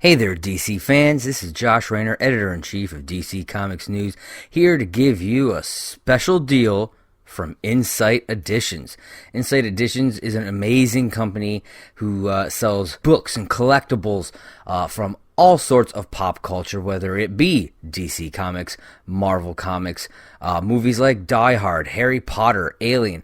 Hey there, DC fans. This is Josh Rayner, Editor-in-Chief of DC Comics News, here to give you a special deal from Insight Editions. Insight Editions is an amazing company who sells books and collectibles from all sorts of pop culture, whether it be DC Comics, Marvel Comics, movies like Die Hard, Harry Potter, Alien,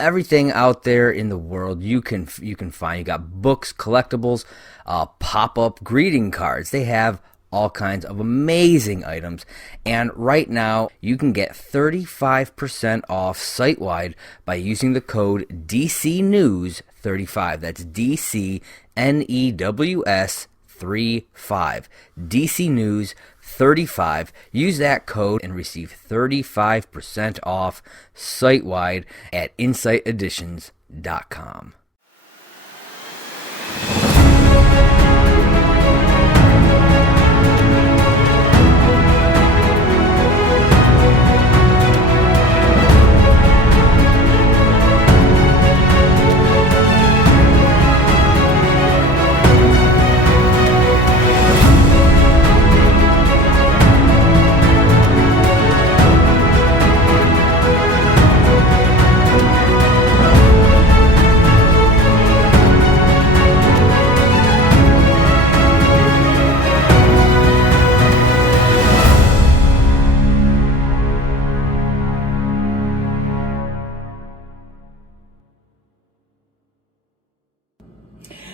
everything out there in the world you can find. You got books, collectibles, pop-up greeting cards. They have all kinds of amazing items, and right now you can get 35% off site-wide by using the code DCNews35. That's DCNEWS 35. DC News 35. Use that code and receive 35% off site-wide at insighteditions.com.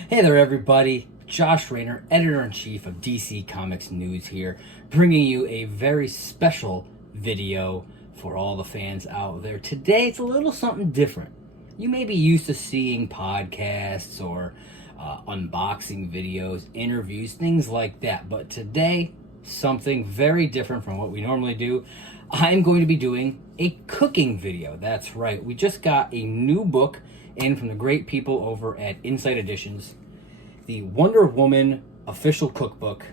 Hey there, everybody. Josh Rayner, Editor-in-Chief of DC Comics News here, bringing you a very special video for all the fans out there. Today, it's a little something different. You may be used to seeing podcasts or unboxing videos, interviews, things like that. But today, something very different from what we normally do. I'm going to be doing a cooking video. That's right. We just got a new book in from the great people over at Insight Editions. The Wonder Woman official cookbook.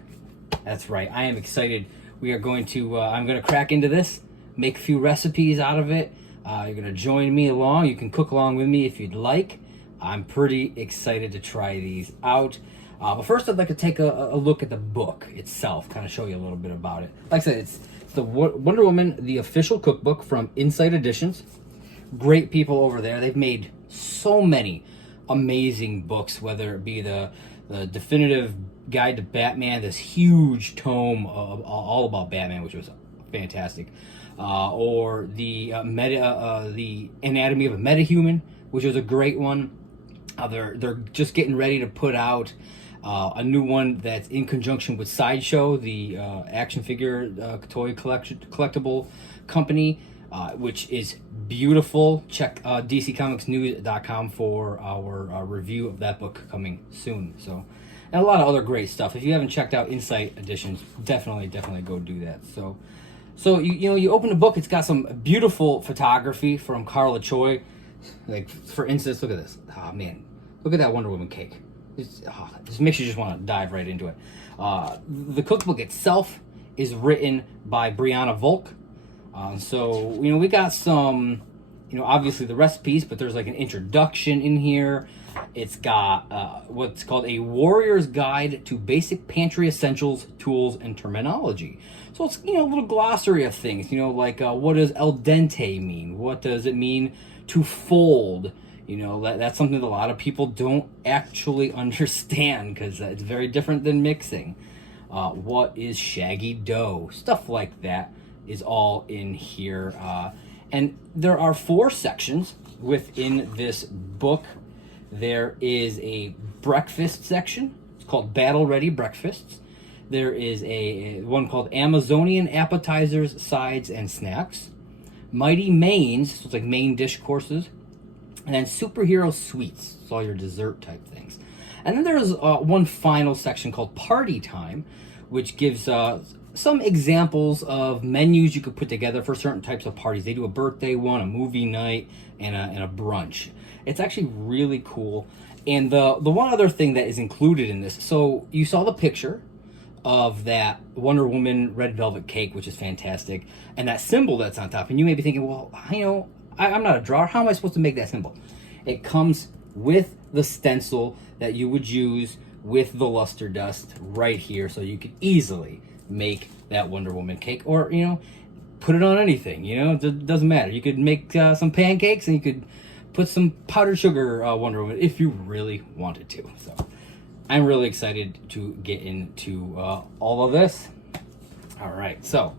That's right. I am excited. We are going to, I'm going to crack into this, make a few recipes out of it. You're going to join me along. You can cook along with me if you'd like. I'm pretty excited to try these out. But first, I'd like to take a look at the book itself, kind of show you a little bit about it. Like I said, it's the Wonder Woman, the official cookbook from Insight Editions. Great people over there. They've made so many amazing books, whether it be the definitive guide to Batman, this huge tome all about Batman, which was fantastic, or the the Anatomy of a Metahuman, which was a great one. They're just getting ready to put out a new one that's in conjunction with Sideshow, the action figure toy collectible company, which is beautiful. Check DCComicsNews.com for our review of that book coming soon. So, and a lot of other great stuff. If you haven't checked out Insight Editions, definitely go do that. So you open the book. It's got some beautiful photography from Carla Choi. Like, for instance, look at this. Oh man, look at that Wonder Woman cake. This makes you just want to dive right into it. The cookbook itself is written by Brianna Volk. So, we got some, obviously the recipes, but there's like an introduction in here. It's got what's called a warrior's guide to basic pantry essentials, tools, and terminology. So it's, a little glossary of things, like what does al dente mean? What does it mean to fold? That's something that a lot of people don't actually understand because it's very different than mixing. What is shaggy dough? Stuff like that is all in here. And there are 4 sections within this book. There is a breakfast section. It's called Battle Ready Breakfasts. There is a one called Amazonian Appetizers, Sides, and Snacks. Mighty Mains, so it's like main dish courses. And then Superhero Sweets, it's all your dessert type things. And then there's one final section called Party Time, which gives some examples of menus you could put together for certain types of parties. They do a birthday one, a movie night, and a brunch. It's actually really cool. And the one other thing that is included in this, so you saw the picture of that Wonder Woman red velvet cake, which is fantastic, and that symbol that's on top. And you may be thinking, well, I'm not a drawer. How am I supposed to make that symbol? It comes with the stencil that you would use with the luster dust right here, so you could easily make that Wonder Woman cake, or put it on anything. It doesn't matter. You could make some pancakes, and you could put some powdered sugar Wonder Woman if you really wanted to. So I'm really excited to get into all of this. All right, so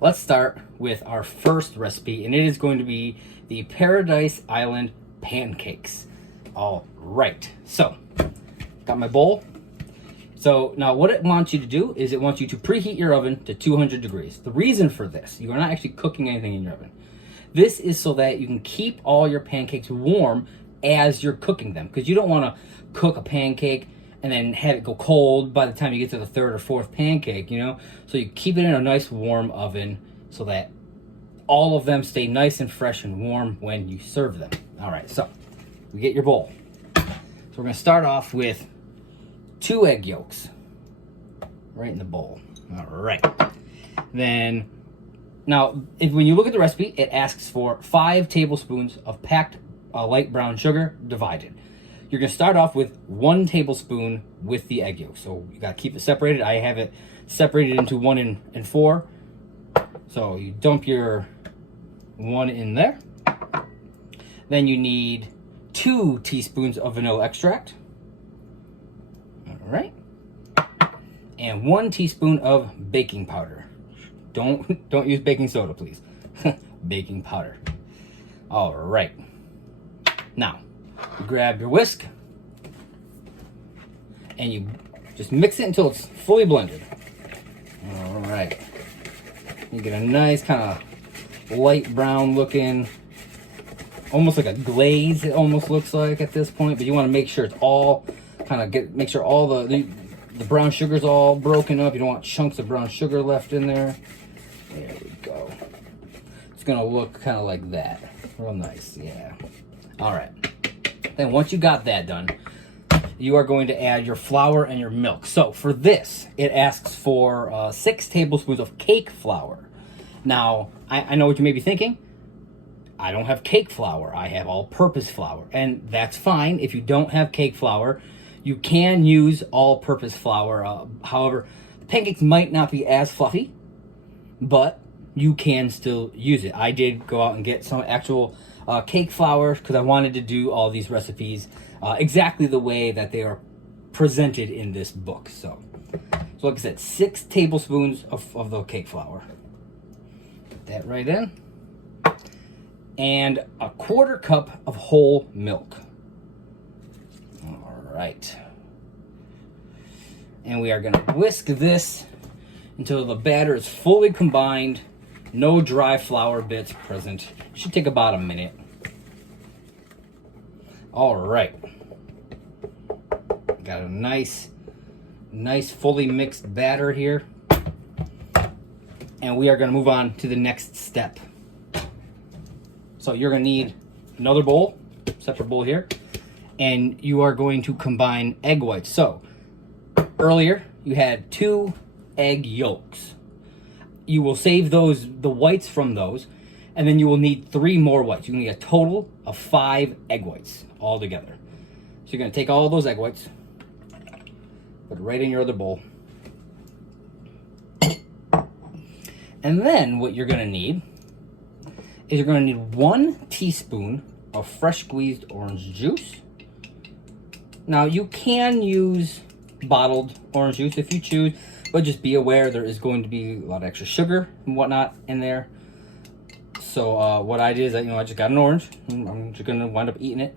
let's start with our first recipe, and it is going to be the Paradise Island pancakes. All right, so got my bowl. So now what it wants you to do is it wants you to preheat your oven to 200 degrees. The reason for this, you are not actually cooking anything in your oven. This is so that you can keep all your pancakes warm as you're cooking them, because you don't want to cook a pancake and then have it go cold by the time you get to the third or fourth pancake, So you keep it in a nice warm oven so that all of them stay nice and fresh and warm when you serve them. All right, so we get your bowl. So we're gonna start off with 2 egg yolks right in the bowl. All right. Then, now, when you look at the recipe, it asks for 5 tablespoons of packed light brown sugar divided. You're going to start off with 1 tablespoon with the egg yolk. So you got to keep it separated. I have it separated into 1 and 4. So you dump your 1 in there. Then you need 2 teaspoons of vanilla extract. All right. And 1 teaspoon of baking powder. Don't use baking soda, please. Baking powder. All right. Now, you grab your whisk and you just mix it until it's fully blended. All right. You get a nice kind of light brown looking, almost like a glaze, it almost looks like at this point, but you want to make sure it's all make sure all the brown sugar's all broken up. You don't want chunks of brown sugar left in there. There we go. It's gonna look kind of like that. Real nice, yeah. All right. Then once you got that done, you are going to add your flour and your milk. So for this, it asks for 6 tablespoons of cake flour. Now, I know what you may be thinking. I don't have cake flour. I have all-purpose flour. And that's fine. If you don't have cake flour, you can use all-purpose flour. However, pancakes might not be as fluffy, but you can still use it. I did go out and get some actual cake flour because I wanted to do all these recipes exactly the way that they are presented in this book. So like I said, 6 tablespoons of the cake flour. Put that right in. And a 1/4 cup of whole milk. All right. And we are going to whisk this until the batter is fully combined. No dry flour bits present. Should take about a minute. All right. Got a nice fully mixed batter here. And we are going to move on to the next step. So you're going to need another bowl, separate bowl here, and you are going to combine egg whites. So earlier you had 2 egg yolks. You will save the whites from those, and then you will need 3 more whites. You need a total of 5 egg whites all together. So you're going to take all those egg whites, put it right in your other bowl. And then what you're going to need is you're going to need 1 teaspoon of fresh squeezed orange juice. Now you can use bottled orange juice if you choose, but just be aware there is going to be a lot of extra sugar and whatnot in there. So what I did is I just got an orange. I'm just going to wind up eating it.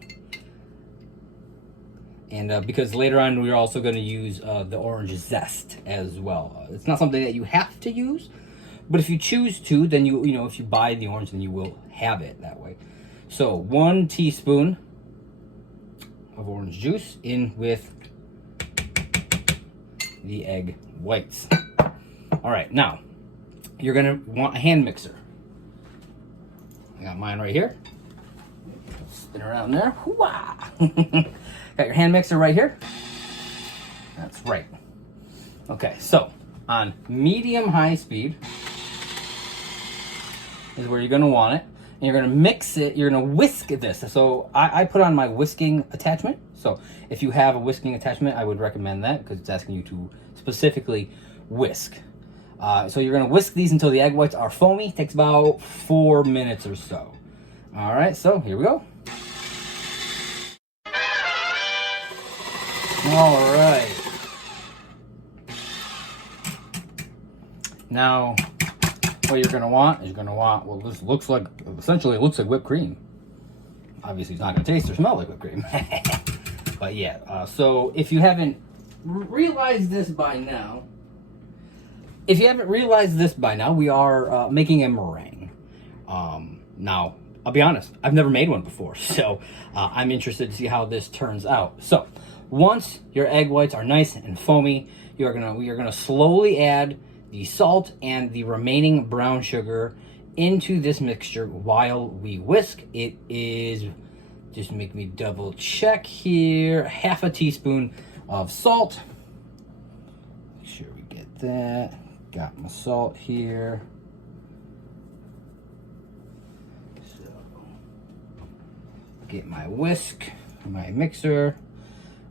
And because later on we're also going to use the orange zest as well. It's not something that you have to use, but if you choose to, then if you buy the orange, then you will have it that way. So 1 teaspoon of orange juice in with the egg whites. All right, now you're gonna want a hand mixer. I got mine right here. Spin around there. Hoo-wah! Got your hand mixer right here. That's right. Okay, so on medium-high speed is where you're gonna want it. and you're gonna mix it. You're gonna whisk this. So I put on my whisking attachment. So if you have a whisking attachment, I would recommend that because it's asking you to specifically whisk. So you're gonna whisk these until the egg whites are foamy. It takes about 4 minutes or so. All right, so here we go. All right. Now, what you're gonna want is well, this looks like, essentially it looks like whipped cream. Obviously it's not gonna taste or smell like whipped cream. But yeah, so if you haven't realized this by now, we are making a meringue. Now, I'll be honest, I've never made one before, so I'm interested to see how this turns out. So, once your egg whites are nice and foamy, you're gonna slowly add the salt and the remaining brown sugar into this mixture while we whisk. It is, just make me double check here, half a teaspoon of salt. Make sure we get that. Got my salt here. So, get my whisk, my mixer.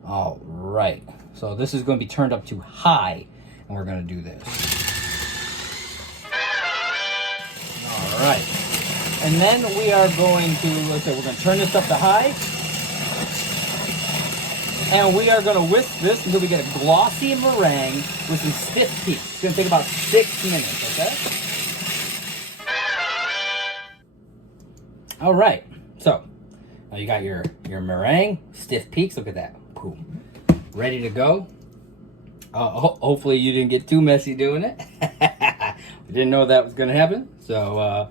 All right. So this is going to be turned up to high, and we're going to do this. All right. And then we are going to, we're going to turn this up to high. And we are going to whisk this until we get a glossy meringue with some stiff peaks. It's going to take about 6 minutes, okay? All right. So, now you got your meringue, stiff peaks. Look at that. Cool. Ready to go. Hopefully you didn't get too messy doing it. We didn't know that was going to happen. So,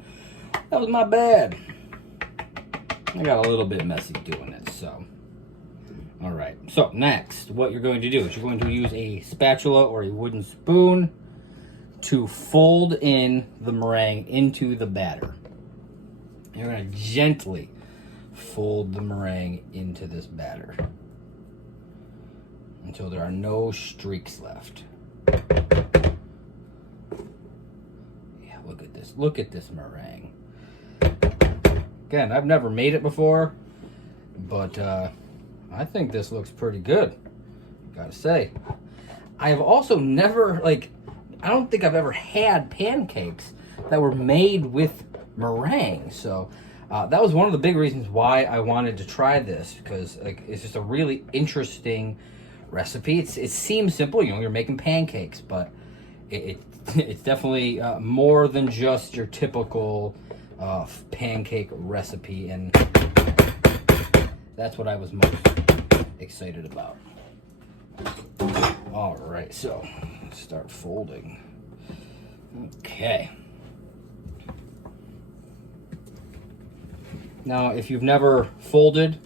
that was my bad. I got a little bit messy doing it, so. All right, so next, what you're going to do is you're going to use a spatula or a wooden spoon to fold in the meringue into the batter. You're going to gently fold the meringue into this batter until there are no streaks left. Yeah, look at this. Look at this meringue. Again, I've never made it before, but I think this looks pretty good, gotta say. I have also never, I don't think I've ever had pancakes that were made with meringue. So that was one of the big reasons why I wanted to try this, because it's just a really interesting recipe. It seems simple, you're making pancakes, but it's definitely more than just your typical pancake recipe, and that's what I was most excited about. All right, so let's start folding. Okay. Now, if you've never folded,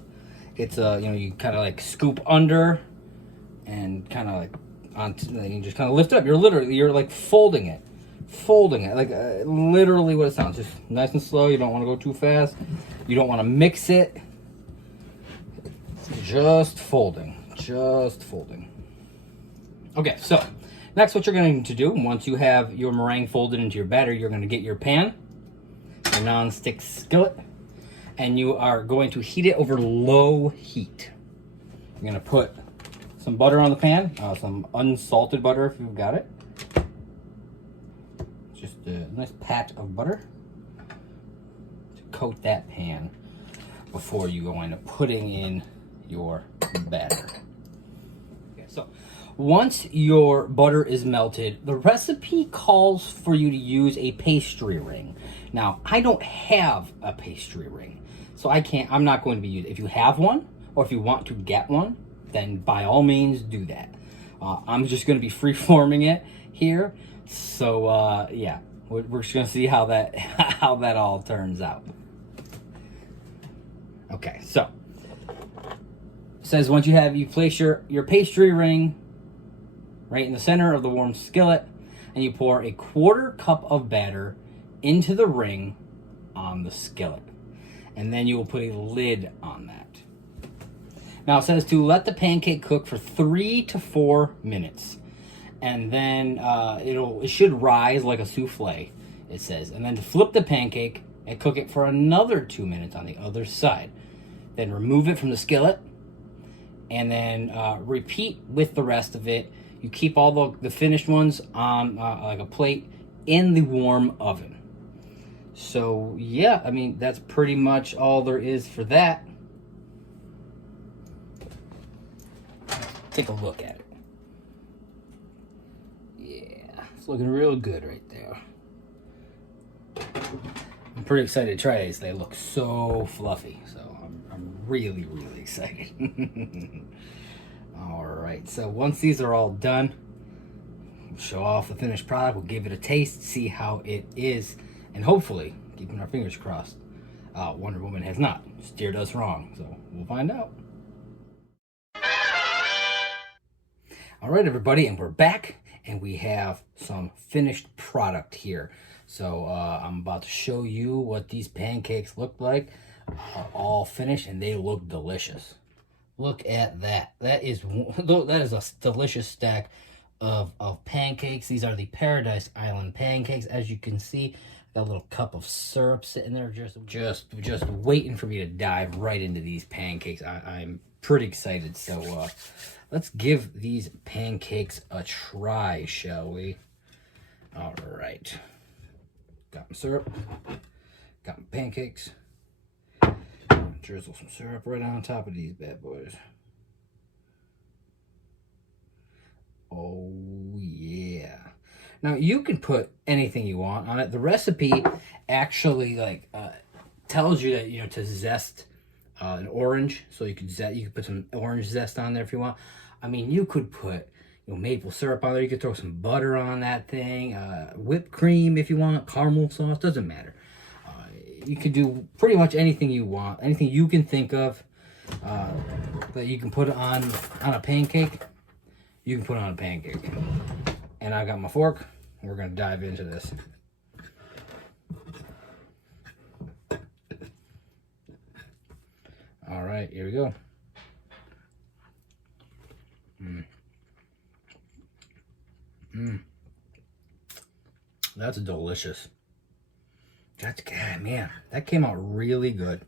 it's you kind of scoop under and kind of you just kind of lift up. You're like folding it, literally what it sounds. Just nice and slow. You don't want to go too fast. You don't want to mix it. Just folding. Okay, so next what you're going to do, once you have your meringue folded into your batter, you're going to get your pan, your non-stick skillet, and you are going to heat it over low heat. You're going to put some butter on the pan, some unsalted butter if you've got it. Just a nice pat of butter to coat that pan before you go into putting in your batter. Okay, so once your butter is melted, the recipe calls for you to use a pastry ring. Now, I don't have a pastry ring, so I'm not going to be using it. If you have one, or if you want to get one, then by all means do that. I'm just going to be free-forming it here, so yeah, we're just going to see how that all turns out. Okay, so says once you place your pastry ring right in the center of the warm skillet, and you pour a 1/4 cup of batter into the ring on the skillet, and then you will put a lid on that. Now it says to let the pancake cook for 3 to 4 minutes, and then it should rise like a souffle, it says, and then to flip the pancake and cook it for another 2 minutes on the other side. Then remove it from the skillet, and then repeat with the rest of it. You keep all the finished ones on like a plate in the warm oven. So yeah, I mean, that's pretty much all there is for that. Take a look at it. Yeah, it's looking real good right there. I'm pretty excited to try these. They look so fluffy, so I'm really, really excited. All right, so once these are all done, we'll show off the finished product. We'll give it a taste, see how it is, and hopefully, keeping our fingers crossed, Wonder Woman has not steered us wrong. So we'll find out. All right, everybody, and we're back, and we have some finished product here. So I'm about to show you what these pancakes look like, all finished, and they look delicious. Look at that. That is a delicious stack of pancakes. These are the Paradise Island pancakes. As you can see, got a little cup of syrup sitting there, just waiting for me to dive right into these pancakes. I'm pretty excited. So let's give these pancakes a try, shall we? All right. Got my syrup. Got my pancakes. Drizzle some syrup right on top of these bad boys. Oh, yeah. Now, you can put anything you want on it. The recipe actually tells you that, to zest an orange. So you could put some orange zest on there if you want. I mean, you could put maple syrup on there. You could throw some butter on that thing. Whipped cream if you want. Caramel sauce. Doesn't matter. You can do pretty much anything you want. Anything you can think of that you can put on a pancake. You can put on a pancake. And I got my fork. We're going to dive into this. All right, here we go. That's delicious. Man, that came out really good.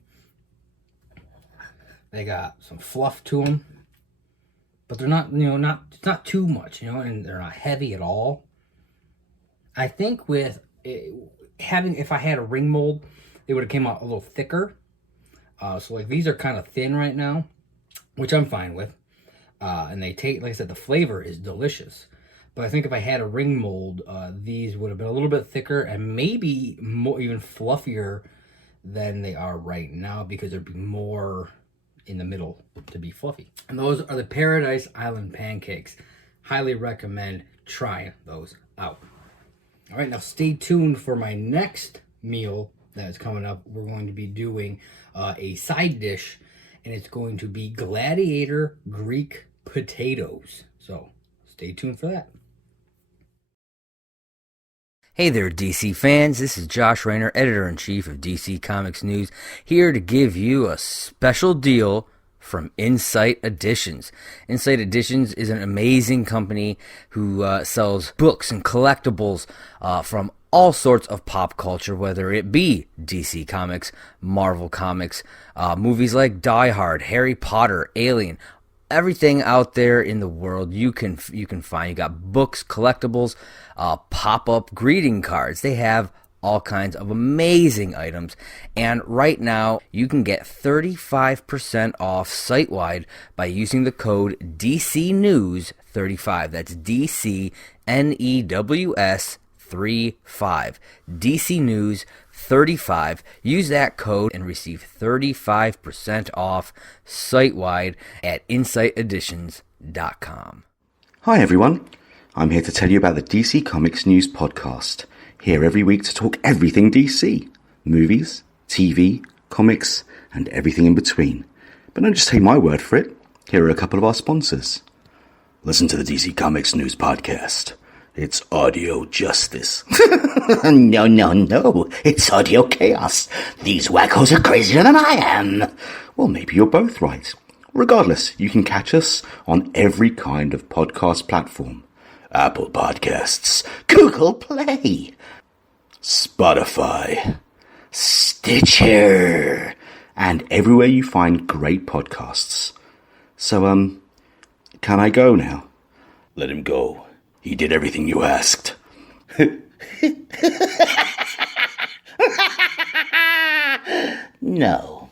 They got some fluff to them, but they're not, it's not too much, and they're not heavy at all. I think with if I had a ring mold, they would have came out a little thicker. So these are kind of thin right now, which I'm fine with. And they take, like I said, the flavor is delicious. But I think if I had a ring mold, these would have been a little bit thicker and maybe even fluffier than they are right now, because there'd be more in the middle to be fluffy. And those are the Paradise Island pancakes. Highly recommend trying those out. All right, now stay tuned for my next meal that's coming up. We're going to be doing a side dish, and it's going to be Gladiator Greek potatoes. So stay tuned for that. Hey there, DC fans. This is Josh Rayner, Editor-in-Chief of DC Comics News, here to give you a special deal from Insight Editions. Insight Editions is an amazing company who sells books and collectibles from all sorts of pop culture, whether it be DC Comics, Marvel Comics, movies like Die Hard, Harry Potter, Alien, everything out there in the world you can find. You got books, collectibles, pop-up greeting cards. They have all kinds of amazing items. And right now, you can get 35% off site-wide by using the code DCNews35. That's DCNEWS 35. DC News 35. Use that code and receive 35% off site-wide at insighteditions.com. Hi everyone, I'm here to tell you about the DC Comics News podcast. Here every week to talk everything DC. Movies, TV, comics, and everything in between. But don't just take my word for it. Here are a couple of our sponsors. Listen to the DC Comics News podcast. It's audio justice. No. It's audio chaos. These wackos are crazier than I am. Well, maybe you're both right. Regardless, you can catch us on every kind of podcast platform. Apple Podcasts, Google Play, Spotify, Stitcher, and everywhere you find great podcasts. So, can I go now? Let him go. He did everything you asked. No.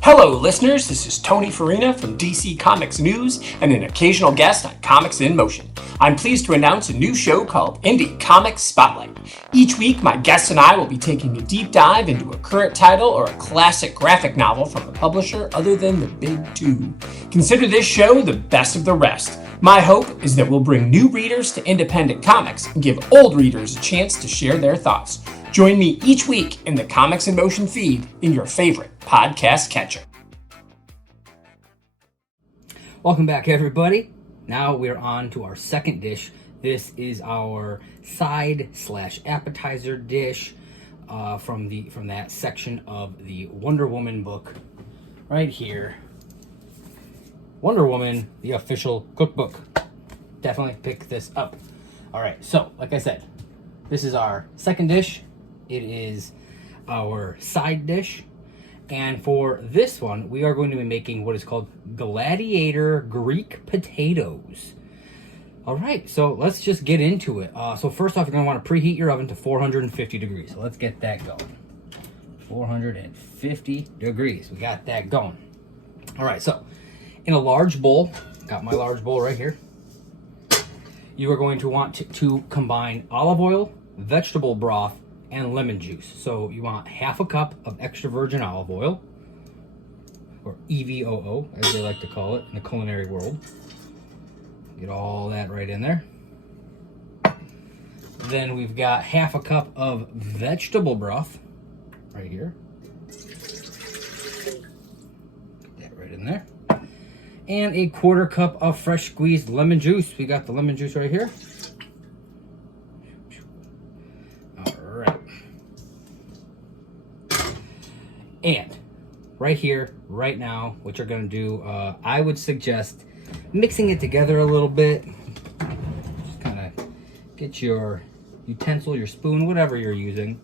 Hello, listeners. This is Tony Farina from DC Comics News and an occasional guest on Comics in Motion. I'm pleased to announce a new show called Indie Comics Spotlight. Each week, my guests and I will be taking a deep dive into a current title or a classic graphic novel from a publisher other than the big two. Consider this show the best of the rest. My hope is that we'll bring new readers to independent comics and give old readers a chance to share their thoughts. Join me each week in the Comics in Motion feed in your favorite podcast catcher. Welcome back, everybody. Now we're on to our second dish. This is our side/appetizer dish from that section of the Wonder Woman book right here. Wonder Woman, the official cookbook. Definitely pick this up. All right, so like I said, this is our second dish. It is our side dish. And for this one, we are going to be making what is called gladiator Greek potatoes. All right, so let's just get into it. So first off, you're going to want to preheat your oven to 450 degrees. So let's get that going. 450 degrees. We got that going. All right, so in a large bowl, got my large bowl right here, you are going to want to combine olive oil, vegetable broth, and lemon juice. So you want half a cup of extra virgin olive oil, or EVOO, as they like to call it in the culinary world. Get all that right in there. Then we've got half a cup of vegetable broth right here. Get that right in there. And a quarter cup of fresh squeezed lemon juice. We got the lemon juice right here. And right here, right now, what you're going to do, I would suggest mixing it together a little bit. Just kind of get your utensil, your spoon, whatever you're using.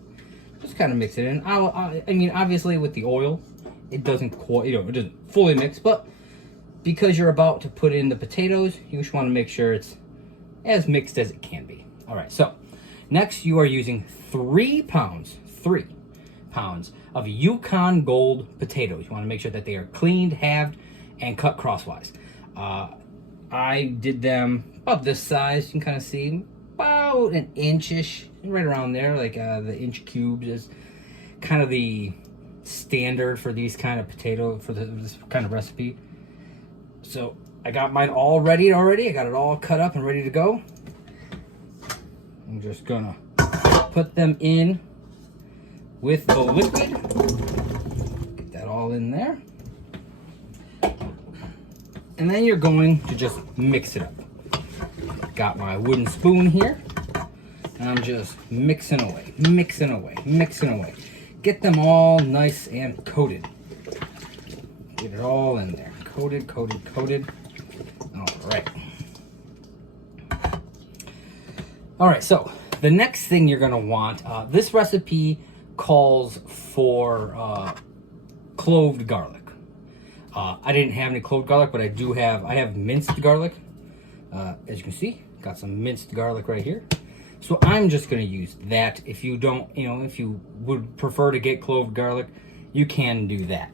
Just kind of mix it in. I mean, obviously with the oil, it doesn't quite, it doesn't fully mix, but because you're about to put in the potatoes, you just want to make sure it's as mixed as it can be. All right, so next you are using 3 pounds of Yukon Gold potatoes. You want to make sure that they are cleaned, halved, and cut crosswise. I did them about this size. You can kind of see about an inch-ish, right around there. Like the inch cubes is kind of the standard for these kind of potato, for this kind of recipe. So I got mine all ready already. I got it all cut up and ready to go. I'm just gonna put them in with the liquid. Get that all in there. And then you're going to just mix it up. Got my wooden spoon here. And I'm just mixing away. Get them all nice and coated. Get it all in there. Coated. All right, so the next thing you're gonna want, this recipe calls for cloved garlic. I didn't have any cloved garlic, but I have minced garlic. As you can see, got some minced garlic right here. So I'm just gonna use that. If you don't, if you would prefer to get cloved garlic, you can do that.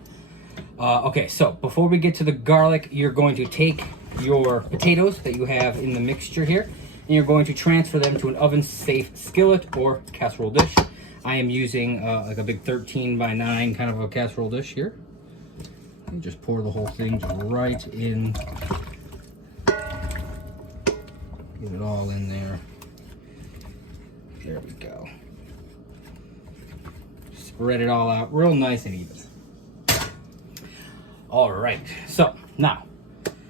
Okay, so before we get to the garlic, you're going to take your potatoes that you have in the mixture here, and you're going to transfer them to an oven-safe skillet or casserole dish. I am using like a big 13 by 9 kind of a casserole dish here. You just pour the whole thing right in. Get it all in there. There we go. Spread it all out real nice and even. All right, so now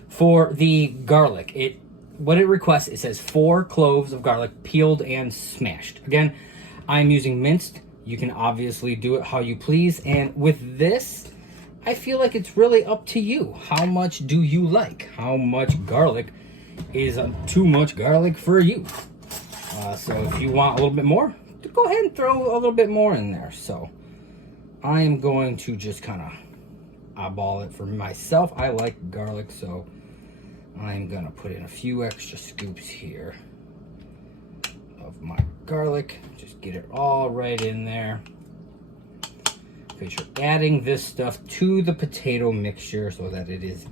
for the garlic, what it requests, it says 4 cloves of garlic peeled and smashed. Again, I'm using minced. You can obviously do it how you please. And with this, I feel like it's really up to you. How much do you like? How much garlic is too much garlic for you? So if you want a little bit more, go ahead and throw a little bit more in there. So I am going to just kind of eyeball it for myself. I like garlic, so I'm gonna put in a few extra scoops here of my garlic. Just get it all right in there. Because you're adding this stuff to the potato mixture so that it is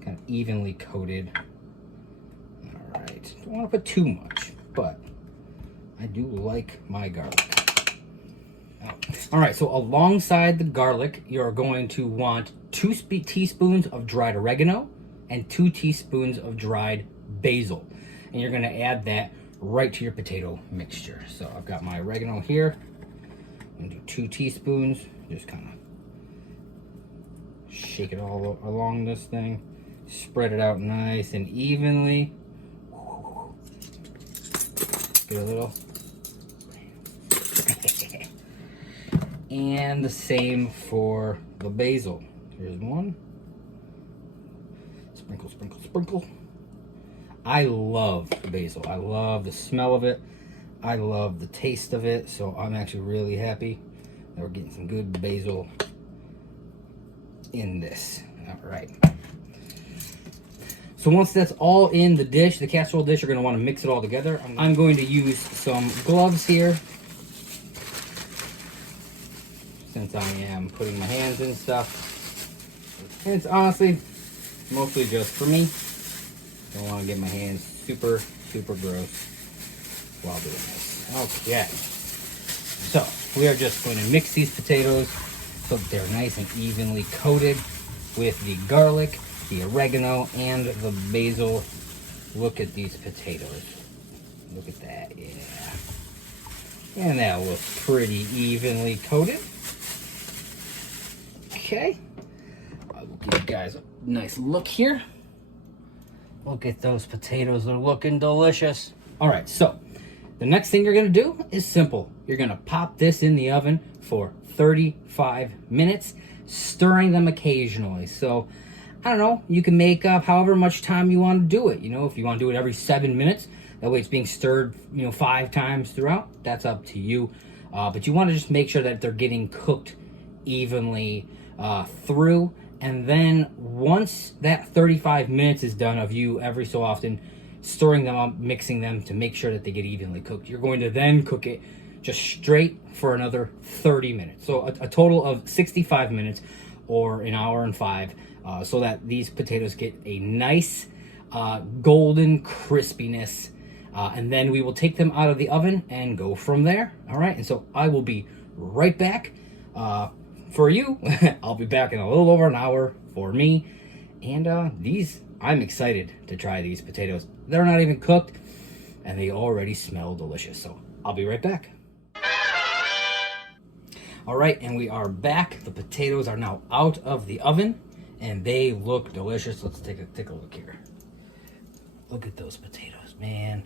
kind of evenly coated. All right, don't want to put too much, but I do like my garlic. All right, so alongside the garlic, you're going to want 2 teaspoons of dried oregano and 2 teaspoons of dried basil. And you're gonna add that right to your potato mixture. So I've got my oregano here. I'm gonna do 2 teaspoons. Just kind of shake it all along this thing. Spread it out nice and evenly. Get a little. And the same for the basil. Here's one. Sprinkle, sprinkle, sprinkle. I love basil. I love the smell of it. I love the taste of it. So I'm actually really happy that we're getting some good basil in this. All right. So once that's all in the dish, the casserole dish, you're going to want to mix it all together. I'm going to use some gloves here, since I am putting my hands in stuff. And it's honestly mostly just for me. Don't want to get my hands super gross while doing this. Okay. So we are just going to mix these potatoes so that they're nice and evenly coated with the garlic, the oregano, and the basil. Look at these potatoes. Look at that, yeah. And that looks pretty evenly coated. Okay. I will give you guys a nice look here. Look at those potatoes, they're looking delicious. All right, so the next thing you're gonna do is simple. You're gonna pop this in the oven for 35 minutes, stirring them occasionally. So, I don't know, you can make up however much time you want to do it. You know, if you want to do it every 7 minutes, that way it's being stirred, 5 times throughout, that's up to you. But you want to just make sure that they're getting cooked evenly through. And then once that 35 minutes is done of you every so often stirring them up, mixing them to make sure that they get evenly cooked, you're going to then cook it just straight for another 30 minutes. So a total of 65 minutes or an hour and 5, so that these potatoes get a nice golden crispiness. And then we will take them out of the oven and go from there. All right, and so I will be right back. For you, I'll be back in a little over an hour for me. And I'm excited to try these potatoes. They're not even cooked, and they already smell delicious. So I'll be right back. All right, and we are back. The potatoes are now out of the oven, and they look delicious. Let's take a look here. Look at those potatoes, man.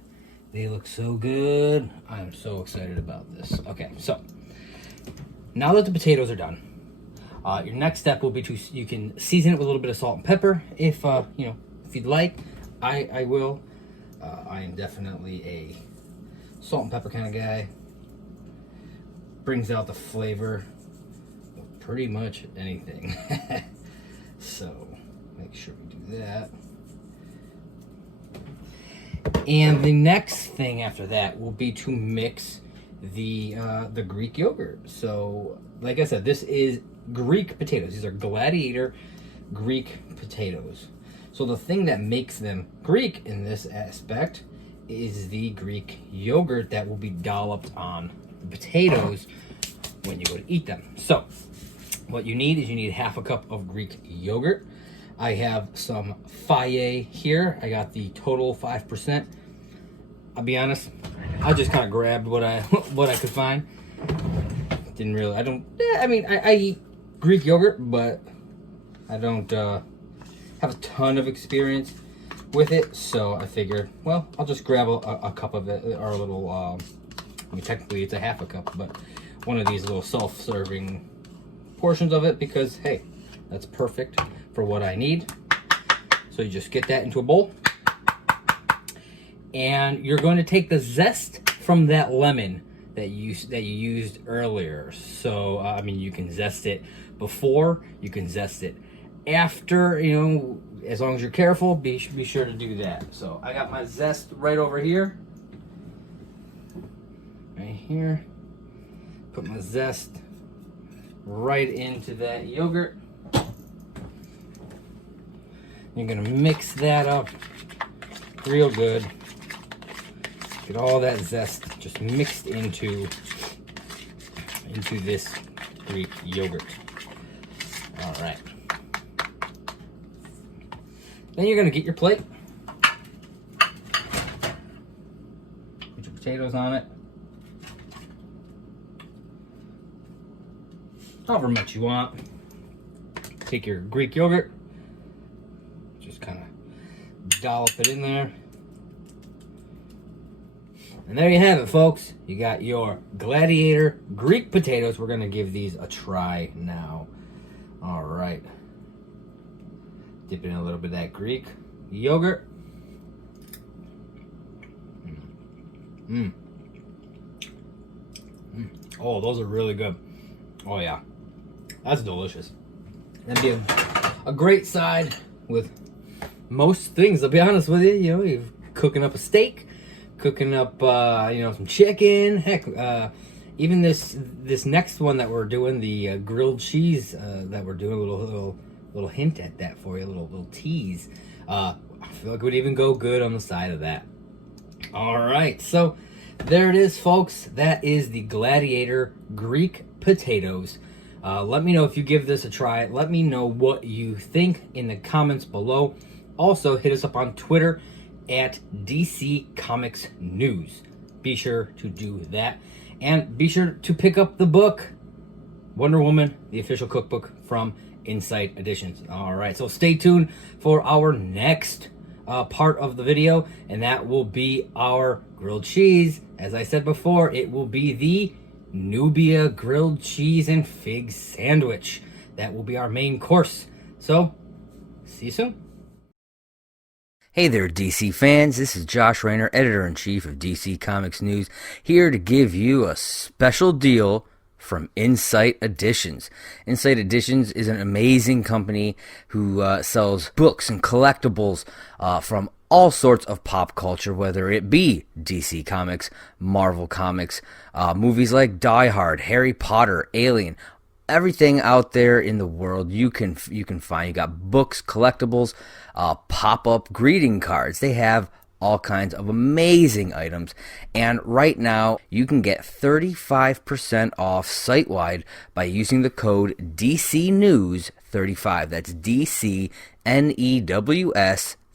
They look so good. I'm so excited about this. Okay, so now that the potatoes are done, your next step will be you can season it with a little bit of salt and pepper if if you'd like. I will. I am definitely a salt and pepper kind of guy. Brings out the flavor of pretty much anything. So make sure we do that. And the next thing after that will be to mix the Greek yogurt. So like I said, this is Greek potatoes. These are Gladiator Greek potatoes. So the thing that makes them Greek in this aspect is the Greek yogurt that will be dolloped on the potatoes when you go to eat them. So what you need is half a cup of Greek yogurt. I have some Fage here. I got the total 5%. I'll be honest, I just kind of grabbed what I could find. Didn't really, I eat Greek yogurt, but I don't have a ton of experience with it. So I figured, well, I'll just grab a cup of it, or a little, technically it's a half a cup, but one of these little self-serving portions of it, because hey, that's perfect for what I need. So you just get that into a bowl. and you're going to take the zest from that lemon that you used earlier. So I mean, you can zest it before, you can zest it after, you know, as long as you're careful, be sure to do that. So I got my zest right over here. Right here. Put my zest right into that yogurt. You're gonna mix that up real good. Get all that zest just mixed into this Greek yogurt. All right. Then you're gonna get your plate. Put your potatoes on it. However much you want. Take your Greek yogurt. Just kind of dollop it in there. And there you have it, folks. You got your Gladiator Greek potatoes. We're gonna give these a try now. All right. Dip in a little bit of that Greek yogurt. Oh, those are really good. Oh yeah, that's delicious. That'd be a great side with most things. I'll be honest with you. You know, you're cooking up a steak, cooking up you know, some chicken. Heck, even this next one that we're doing, the grilled cheese that we're doing, a little hint at that for you, a little tease. I feel like it would even go good on the side of that. All right, so there it is, folks. That is the Gladiator Greek potatoes. Let me know if you give this a try. Let me know what you think in the comments below. Also, hit us up on Twitter at DC Comics News. Be sure to do that. And be sure to pick up the book, Wonder Woman, the official cookbook from Insight Editions. All right, so stay tuned for our next part of the video, and that will be our grilled cheese. As I said before, it will be the Nubia grilled cheese and fig sandwich. That will be our main course. So, see you soon. Hey there, DC fans. This is Josh Rayner, Editor-in-Chief of DC Comics News, here to give you a special deal from Insight Editions. Insight Editions is an amazing company who sells books and collectibles from all sorts of pop culture, whether it be DC Comics, Marvel Comics, movies like Die Hard, Harry Potter, Alien, everything out there in the world you can find. You got books, collectibles, pop-up greeting cards. They have all kinds of amazing items, and right now you can get 35% off site-wide by using the code DCNews35. That's DCNEWS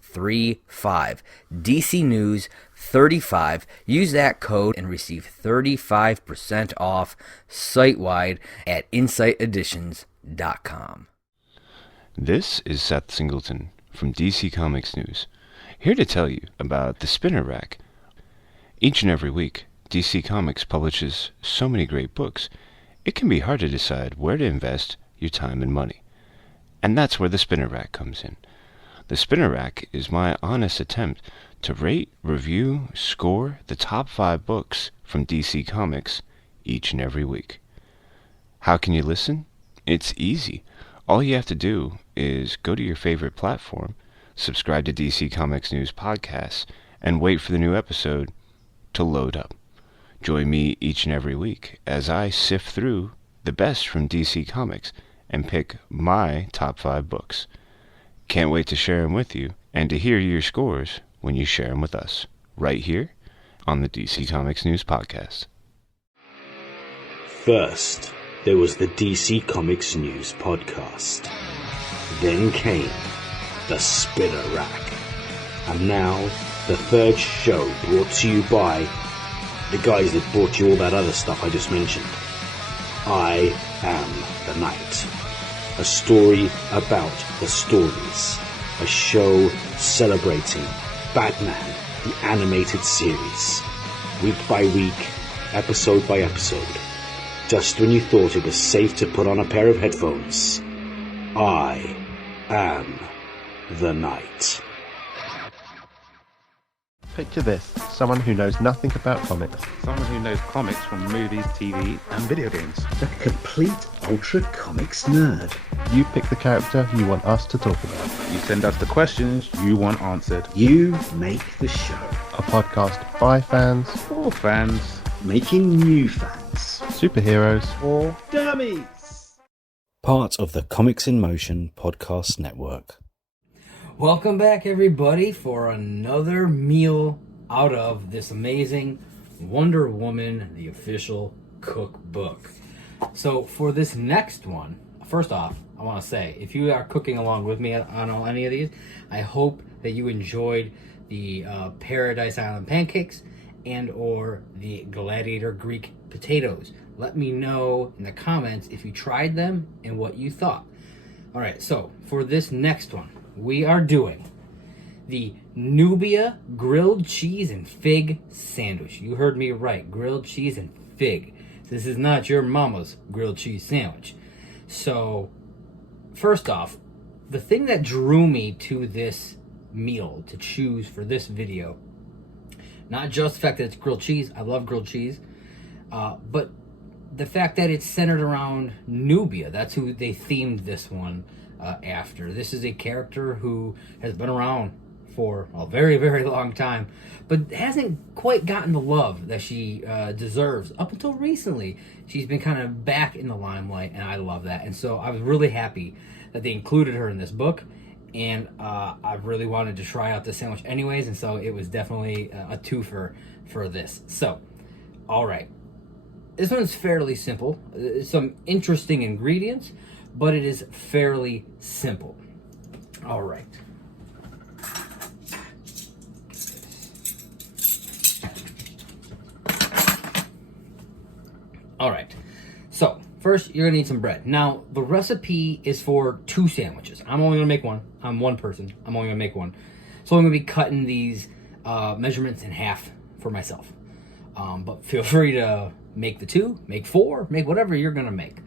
35. DC News 35. Use that code and receive 35% off site-wide at insighteditions.com. This is Seth Singleton from DC Comics News, here to tell you about the Spinner Rack. Each and every week, DC Comics publishes so many great books, it can be hard to decide where to invest your time and money. And that's where the Spinner Rack comes in. The Spinner Rack is my honest attempt to rate, review, score the top 5 books from DC Comics each and every week. How can you listen? It's easy. All you have to do is go to your favorite platform, subscribe to DC Comics News Podcasts, and wait for the new episode to load up. Join me each and every week as I sift through the best from DC Comics and pick my top 5 books. Can't wait to share them with you and to hear your scores when you share them with us, right here on the DC Comics News Podcast. First, there was the DC Comics News Podcast. Then came the Spinner Rack. And now, the third show brought to you by the guys that brought you all that other stuff I just mentioned. I Am the Night. A story about the stories. A show celebrating Batman, the animated series. Week by week, episode by episode. Just when you thought it was safe to put on a pair of headphones, I am the Night. Picture this, someone who knows nothing about comics. Someone who knows comics from movies, TV, and video games. The complete Ultra Comics nerd. You pick the character you want us to talk about. You send us the questions you want answered. You make the show. A podcast by fans, For fans. Making new fans. superheroes, Or dummies. Part of the Comics in Motion podcast network. Welcome back, everybody, for another meal out of this amazing Wonder Woman, the official cookbook. So for this next one, first off, I want to say, if you are cooking along with me on any of these, I hope that you enjoyed the Paradise Island pancakes and or the Gladiator Greek potatoes. Let me know in the comments if you tried them and what you thought. All right, so for this next one, we are doing the Nubia grilled cheese and fig sandwich. You heard me right, grilled cheese and fig. This is not your mama's grilled cheese sandwich. So, first off, the thing that drew me to this meal to choose for this video, not just the fact that it's grilled cheese, I love grilled cheese, but the fact that it's centered around Nubia. That's who they themed this one after. This is a character who has been around for a very, very long time, but hasn't quite gotten the love that she deserves. Up until recently, she's been kind of back in the limelight, and I love that. And so I was really happy that they included her in this book, and I really wanted to try out this sandwich anyways, and so it was definitely a twofer for this. So, all right. This one's fairly simple. Some interesting ingredients, but it is fairly simple. All right. All right. So, first, you're going to need some bread. Now, the recipe is for 2 sandwiches. I'm only going to make one. I'm one person. I'm only going to make one. So, I'm going to be cutting these measurements in half for myself. But feel free to make the 2, make 4, make whatever you're going to make.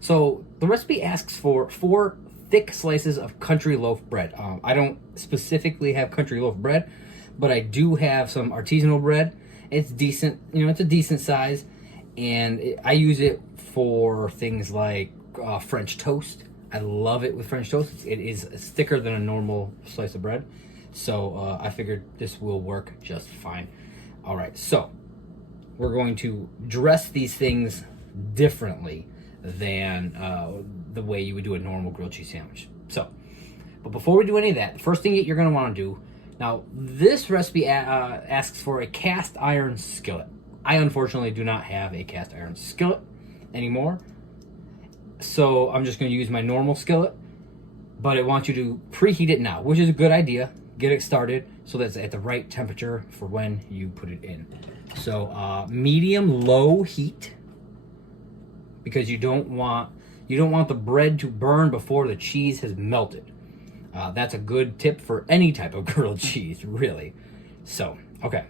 So the recipe asks for 4 thick slices of country loaf bread. I don't specifically have country loaf bread, but I do have some artisanal bread. It's decent, it's a decent size, and I use it for things like French toast. I love it with French toast. It is thicker than a normal slice of bread, so I figured this will work just fine. All right, so we're going to dress these things differently than the way you would do a normal grilled cheese sandwich. So, but before we do any of that, the first thing that you're going to want to do, now this recipe asks for a cast iron skillet. I unfortunately do not have a cast iron skillet anymore, so I'm just going to use my normal skillet, but it wants you to preheat it now, which is a good idea. Get it started so that it's at the right temperature for when you put it in. So medium low heat, because you don't want the bread to burn before the cheese has melted. That's a good tip for any type of grilled cheese, really. So, okay.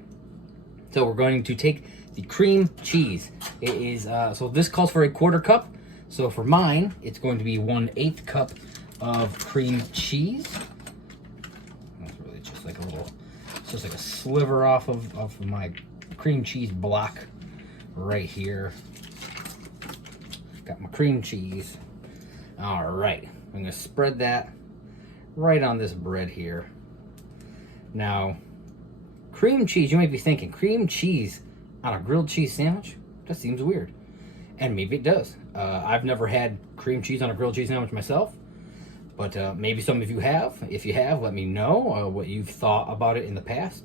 So we're going to take the cream cheese. It is so this calls for a 1/4 cup. So for mine, it's going to be 1/8 cup of cream cheese. That's really just like a sliver off of my cream cheese block right here. Got my cream cheese. All right, I'm gonna spread that right on this bread here. Now, cream cheese, you might be thinking, cream cheese on a grilled cheese sandwich? That seems weird. And maybe it does. I've never had cream cheese on a grilled cheese sandwich myself, but maybe some of you have. If you have, let me know what you've thought about it in the past.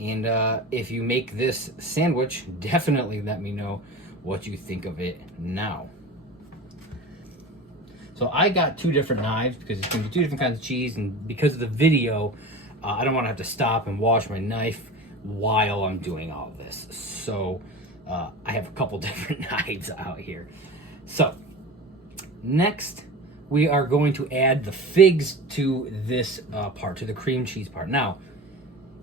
And if you make this sandwich, definitely let me know what you think of it now. So I got 2 different knives because it's going to be 2 different kinds of cheese, and because of the video, I don't want to have to stop and wash my knife while I'm doing all of this. So I have a couple different knives out here. So next, we are going to add the figs to this part, to the cream cheese part. Now,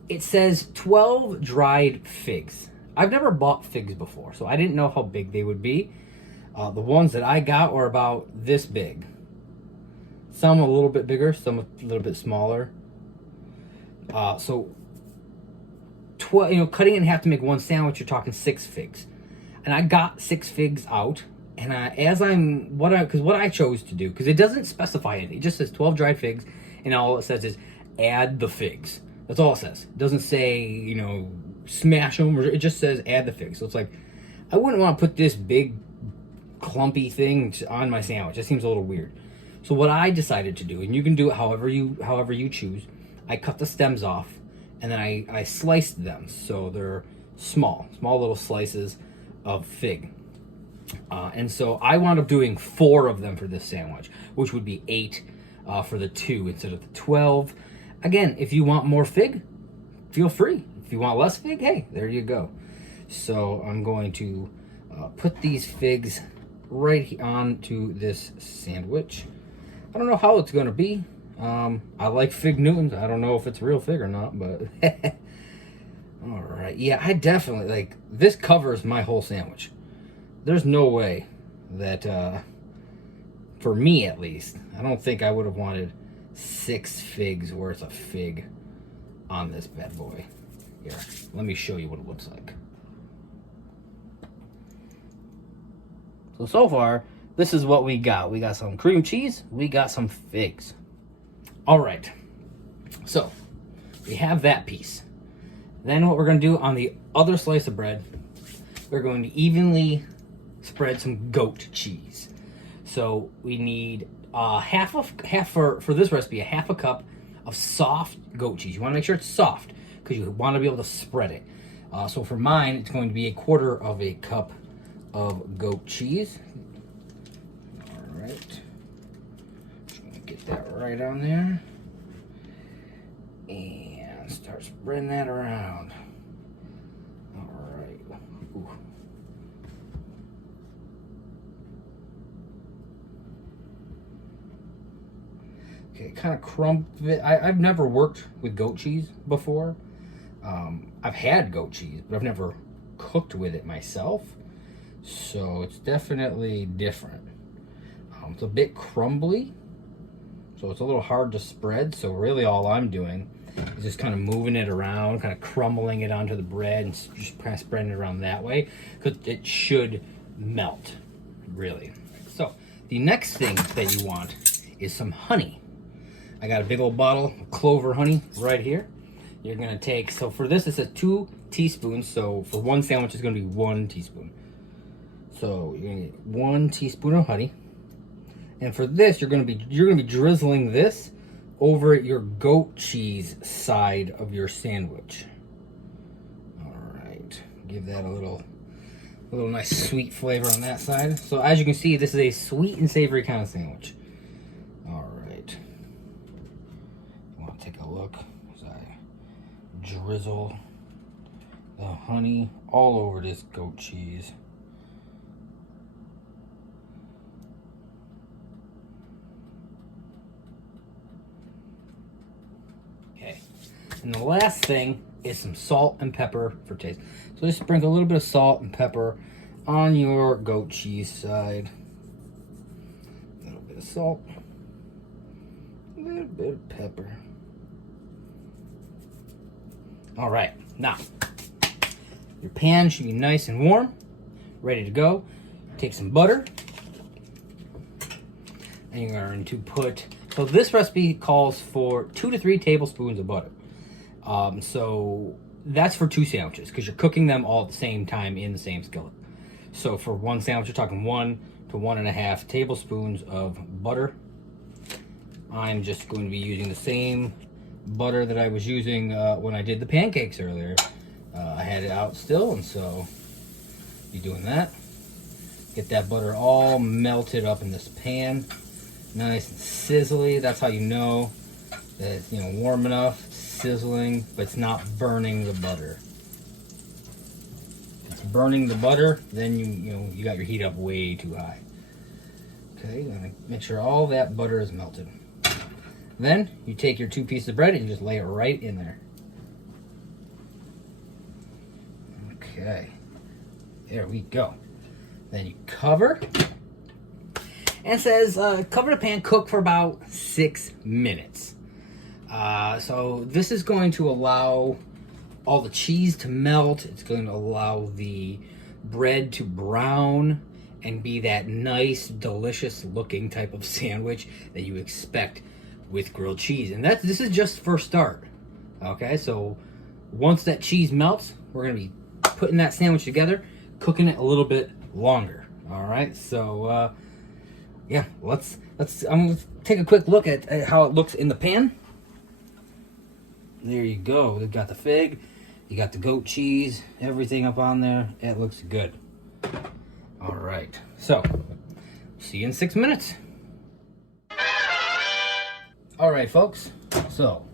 it says 12 dried figs. I've never bought figs before, so I didn't know how big they would be. The ones that I got were about this big. Some a little bit bigger, some a little bit smaller. So 12, cutting it in half to make one sandwich, you're talking 6 figs. And I got 6 figs out, and what I chose to do, because it doesn't specify it. It just says 12 dried figs, and all it says is add the figs. That's all it says. It doesn't say, smash them, or it just says add the figs. So it's like, I wouldn't want to put this big clumpy thing on my sandwich. It seems a little weird. So what I decided to do, and you can do it however you choose, I cut the stems off, and then I sliced them so they're small little slices of fig. And so I wound up doing 4 of them for this sandwich, which would be 8 for the 2 instead of the 12. Again, if you want more fig, feel free. If you want less fig, hey, there you go. So I'm going to put these figs right onto this sandwich. I don't know how it's going to be. I like fig Newtons. I don't know if it's real fig or not, but all right. Yeah, I definitely this covers my whole sandwich. There's no way that, for me at least, I don't think I would have wanted 6 figs worth of fig on this bad boy. Here, let me show you what it looks like. So far, this is what we got. We got some cream cheese. We got some figs. All right. So, we have that piece. Then what we're going to do on the other slice of bread, we're going to evenly spread some goat cheese. So, we need for this recipe, a half a cup of soft goat cheese. You want to make sure it's soft because you want to be able to spread it. So for mine, it's going to be 1/4 of a cup of goat cheese. All right. Just going to get that right on there. And start spreading that around. All right. Ooh. Okay, kind of crumbled it. I've never worked with goat cheese before. I've had goat cheese, but I've never cooked with it myself. So it's definitely different. It's a bit crumbly, so it's a little hard to spread. So really all I'm doing is just kind of moving it around, kind of crumbling it onto the bread and just kind of spreading it around that way, because it should melt, really. So the next thing that you want is some honey. I got a big old bottle of clover honey right here. You're gonna take, so for this it's 2 teaspoons, so for one sandwich it's gonna be 1 teaspoon. So you're gonna get 1 teaspoon of honey. And for this, you're gonna be drizzling this over your goat cheese side of your sandwich. All right, give that a little nice sweet flavor on that side. So as you can see, this is a sweet and savory kind of sandwich. All right, you want to take a look as I drizzle the honey all over this goat cheese. Okay, and the last thing is some salt and pepper for taste. So just sprinkle a little bit of salt and pepper on your goat cheese side. A little bit of salt, a little bit of pepper. All right, now your pan should be nice and warm, ready to go. Take some butter, and you're going to put, so this recipe calls for 2 to 3 tablespoons of butter. So that's for 2 sandwiches, because you're cooking them all at the same time in the same skillet. So for one sandwich, you're talking 1 to 1.5 tablespoons of butter. I'm just going to be using the same butter that I was using when I did the pancakes earlier. I had it out still, and so be doing that. Get that butter all melted up in this pan, nice and sizzly. That's how you know that it's warm enough, sizzling, but it's not burning the butter. If it's burning the butter, then you got your heat up way too high. Okay, you're gonna make sure all that butter is melted. Then you take your 2 pieces of bread and you just lay it right in there. Okay, there we go. Then you cover, and it says cover the pan, cook for about 6 minutes. So this is going to allow all the cheese to melt. It's going to allow the bread to brown and be that nice, delicious looking type of sandwich that you expect with grilled cheese. And this is just for start. Okay, so once that cheese melts, we're going to be putting that sandwich together, cooking it a little bit longer. All right, so yeah, I'm going to take a quick look at how it looks in the pan. There you go. We've got the fig, you got the goat cheese, everything up on there. It looks good. All right, so see you in 6 minutes. All right, folks, so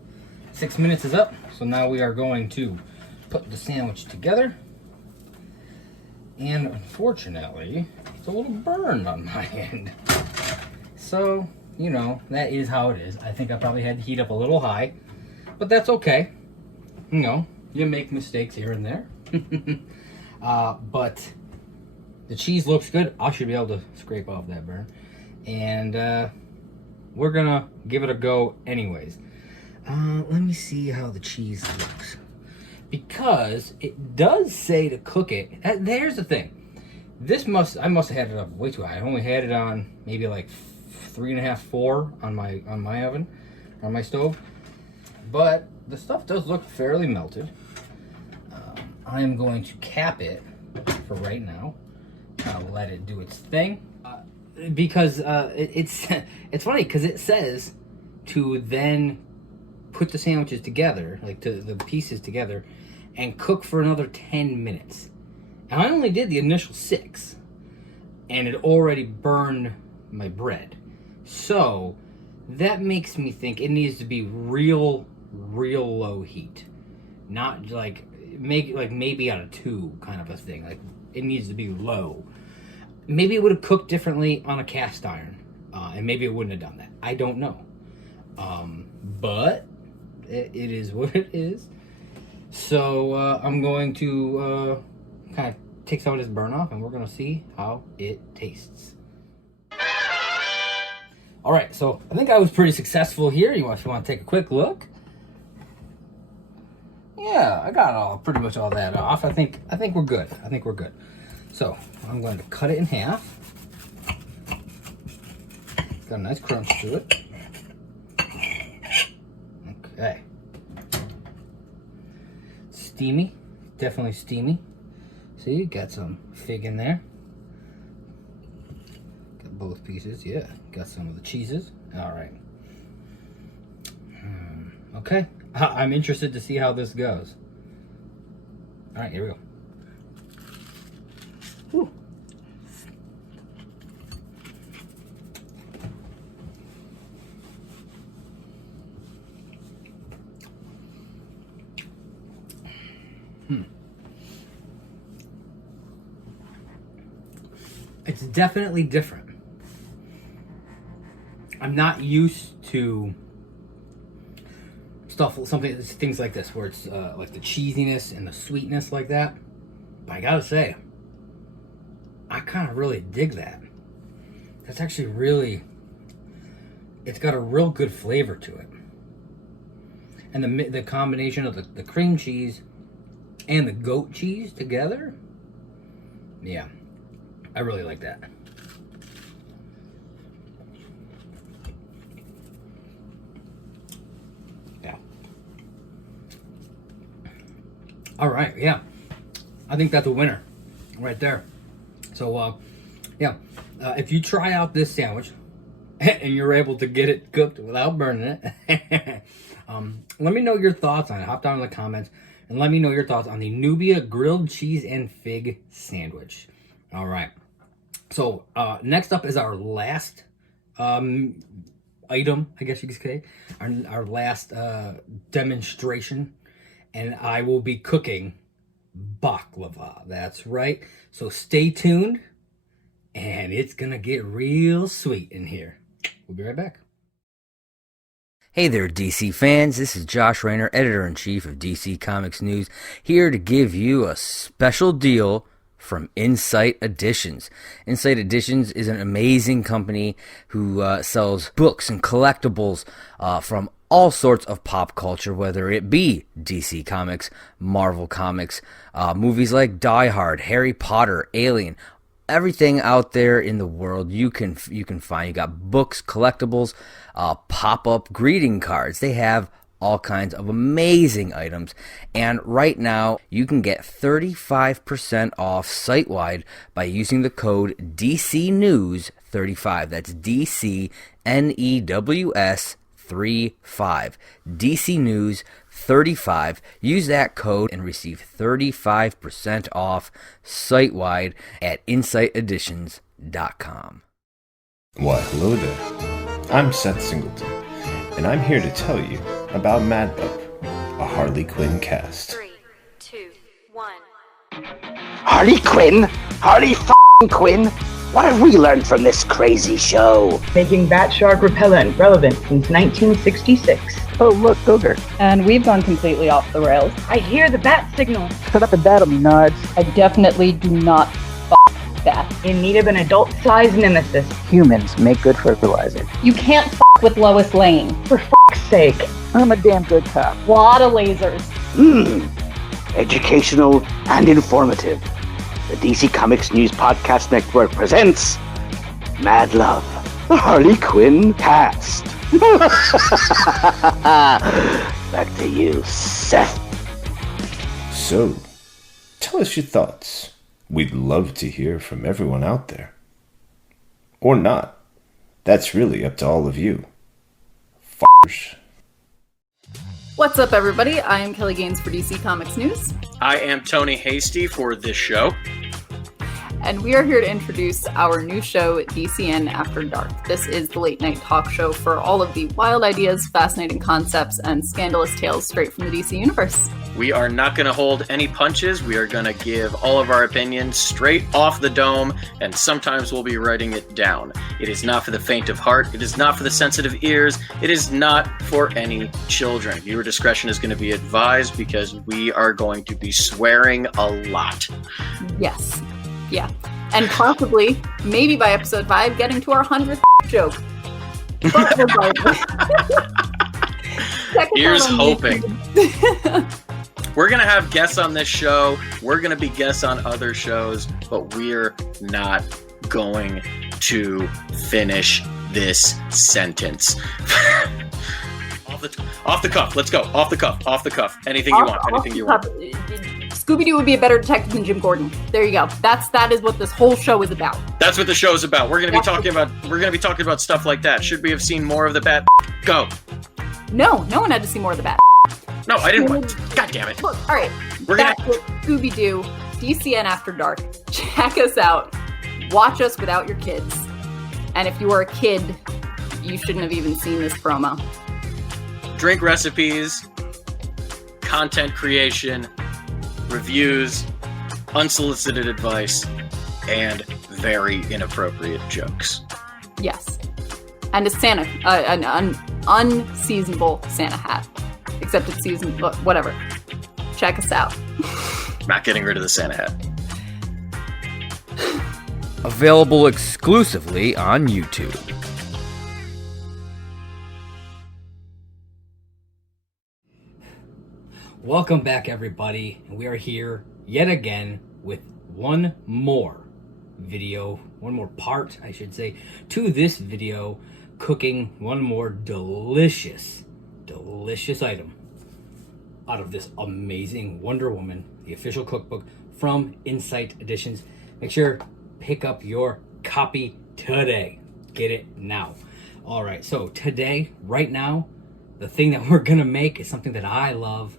6 minutes is up. So now we are going to put the sandwich together. And unfortunately, it's a little burned on my end. So, you know, that is how it is. I think I probably had to heat up a little high, but that's okay. You know, you make mistakes here and there. But the cheese looks good. I should be able to scrape off that burn. And we're gonna give it a go anyways. Let me see how the cheese looks. Because it does say to cook it. There's the thing. I must have had it up way too high. I only had it on maybe like 3.5, 4 on my oven, on my stove. But the stuff does look fairly melted. I am going to cap it for right now. I'll let it do its thing. Because it's funny because it says to then put the sandwiches together, like the pieces together, and cook for another 10 minutes. And I only did the initial 6, and it already burned my bread. So that makes me think it needs to be real low heat, not like maybe on a 2 kind of a thing. Like it needs to be low. Maybe it would have cooked differently on a cast iron, and maybe it wouldn't have done that. I don't know. But it is what it is. So I'm going to kind of take some of this burn off, and we're going to see how it tastes. All right, so I think I was pretty successful here. If you want to take a quick look. Yeah, I got pretty much all that off. I think we're good. I think we're good. So I'm going to cut it in half. It's got a nice crunch to it. Okay. Steamy, definitely steamy. See, you got some fig in there. Got both pieces, yeah. Got some of the cheeses. All right. Okay, I'm interested to see how this goes. All right, here we go. Whew. It's definitely different. I'm not used to things like this, where it's like the cheesiness and the sweetness like that. But I gotta say, I kind of really dig that. That's actually really, it's got a real good flavor to it. And the combination of the cream cheese and the goat cheese together, yeah, I really like that. Yeah. All right, yeah. I think that's a winner right there. So, yeah, if you try out this sandwich and you're able to get it cooked without burning it, let me know your thoughts on it. Hop down in the comments and let me know your thoughts on the Nubia grilled cheese and fig sandwich. All right. So next up is our last item, I guess you could say, our last demonstration, and I will be cooking baklava. That's right. So stay tuned, and it's gonna get real sweet in here. We'll be right back. Hey there, DC fans. This is Josh Rayner, Editor-in-Chief of DC Comics News, here to give you a special deal from Insight Editions. Insight Editions is an amazing company who sells books and collectibles from all sorts of pop culture, whether it be DC Comics, Marvel Comics, movies like Die Hard, Harry Potter, Alien, everything out there in the world you can find. You got books, collectibles, pop-up greeting cards. They have all kinds of amazing items. And right now, you can get 35% off site-wide by using the code DCNews35. That's DCNEWS 35. DC News 35. Use that code and receive 35% off site-wide at InsightEditions.com. Why, hello there. I'm Seth Singleton, and I'm here to tell you about Mad Pup, a Harley Quinn cast. 3, 2, 1. Harley Quinn? Harley f***ing Quinn? What have we learned from this crazy show? Making bat shark repellent relevant since 1966. Oh, look, Googer. And we've gone completely off the rails. I hear the bat signal. Shut up and battle me, Nards. I definitely do not bats. In need of an adult-sized nemesis. Humans make good fertilizer. You can't with Lois Lane. For f***'s sake. I'm a damn good cop. Lot of lasers. Educational and informative. The DC Comics News Podcast Network presents Mad Love, the Harley Quinn cast. Back to you, Seth. So, tell us your thoughts. We'd love to hear from everyone out there. Or not. That's really up to all of you. F***ers. What's up, everybody? I am Kelly Gaines for DC Comics News. I am Tony Hasty for this show. And we are here to introduce our new show, DCN After Dark. This is the late-night talk show for all of the wild ideas, fascinating concepts, and scandalous tales straight from the DC universe. We are not going to hold any punches. We are going to give all of our opinions straight off the dome, and sometimes we'll be writing it down. It is not for the faint of heart. It is not for the sensitive ears. It is not for any children. Viewer discretion is going to be advised because we are going to be swearing a lot. Yes. Yeah. And possibly, maybe by episode 5, getting to our 100th joke. But here's hoping. We're going to have guests on this show. We're going to be guests on other shows, but we're not going to finish this sentence. Off the cuff. Let's go. Off the cuff. Anything you want. Anything you want. Scooby-Doo would be a better detective than Jim Gordon. There you go. That is what this whole show is about. That's what the show is about. We're going to be talking about stuff like that. Should we have seen more of the Bat? Go. No one had to see more of the Bat. No, I didn't want. God damn it. Look, all right. That's Scooby-Doo, DCN After Dark. Check us out. Watch us without your kids. And if you are a kid, you shouldn't have even seen this promo. Drink recipes, content creation, reviews, unsolicited advice, and very inappropriate jokes. Yes. And a Santa, an unseasonable Santa hat. Except it's season, whatever. Check us out. Not getting rid of the Santa hat. Available exclusively on YouTube. Welcome back, everybody. We are here yet again with one more part, I should say, to this video, cooking one more delicious item out of this amazing Wonder Woman, the official cookbook from Insight Editions. Make sure pick up your copy today. Get it now. All right, so today, right now, the thing that we're gonna make is something that I love.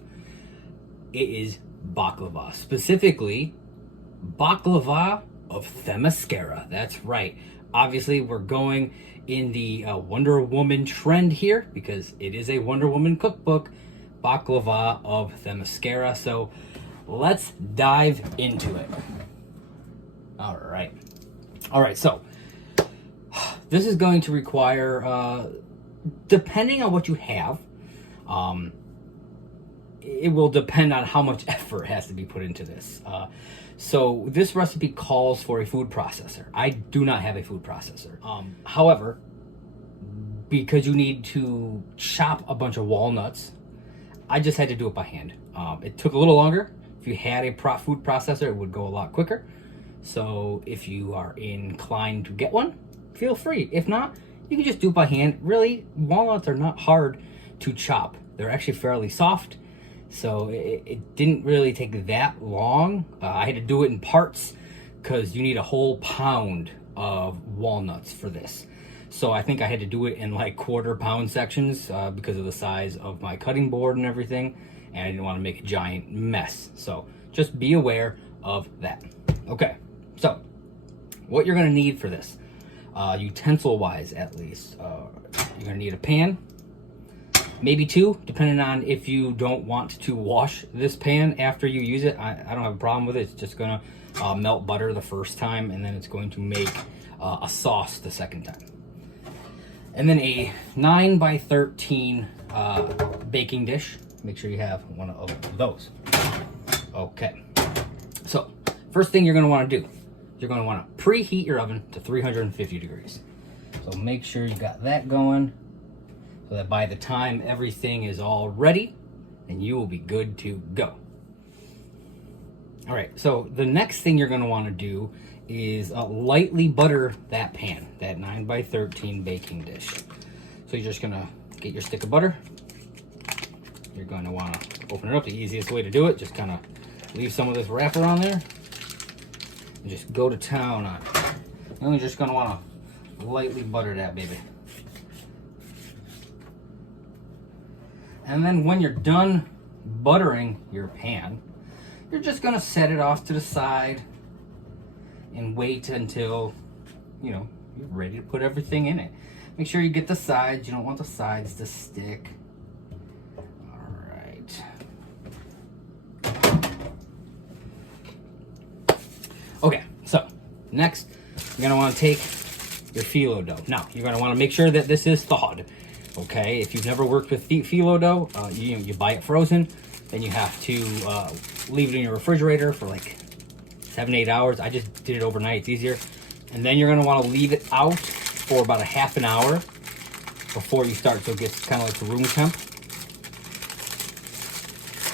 It is baklava, specifically baklava of Themyscira. That's right. Obviously, we're going in the Wonder Woman trend here because it is a Wonder Woman cookbook, baklava of Themyscira. So let's dive into it. All right. So this is going to require, depending on what you have, it will depend on how much effort has to be put into this. So this recipe calls for a food processor. I do not have a food processor. However, because you need to chop a bunch of walnuts, I just had to do it by hand. It took a little longer. If you had a food processor, it would go a lot quicker. So if you are inclined to get one, feel free. If not, you can just do it by hand. Really, walnuts are not hard to chop. They're actually fairly soft. So it didn't really take that long. I had to do it in parts because you need a whole pound of walnuts for this. So I think I had to do it in like quarter-pound sections because of the size of my cutting board and everything. And I didn't want to make a giant mess. So just be aware of that. Okay, so what you're going to need for this, utensil-wise at least, you're going to need a pan. Maybe two, depending on if you don't want to wash this pan after you use it. I don't have a problem with it. It's just gonna melt butter the first time, and then it's going to make a sauce the second time. And then a 9x13 baking dish. Make sure you have one of those. Okay. So, first thing you're gonna wanna do, you're gonna wanna preheat your oven to 350 degrees. So make sure you got that going, so that by the time everything is all ready, then you will be good to go. All right, so the next thing you're gonna wanna do is lightly butter that pan, that 9x13 baking dish. So you're just gonna get your stick of butter. You're gonna wanna open it up. The easiest way to do it, just kinda leave some of this wrapper on there and just go to town on it. And you're just gonna wanna lightly butter that baby. And then when you're done buttering your pan, you're just gonna set it off to the side and wait until, you're ready to put everything in it. Make sure you get the sides. You don't want the sides to stick. All right. Okay, so next, you're gonna wanna take your phyllo dough. Now, you're gonna wanna make sure that this is thawed. Okay, if you've never worked with phyllo dough, you buy it frozen, then you have to leave it in your refrigerator for like 7-8 hours. I just did it overnight, it's easier. And then you're gonna wanna leave it out for about a half an hour before you start, so it gets kind of like room temp.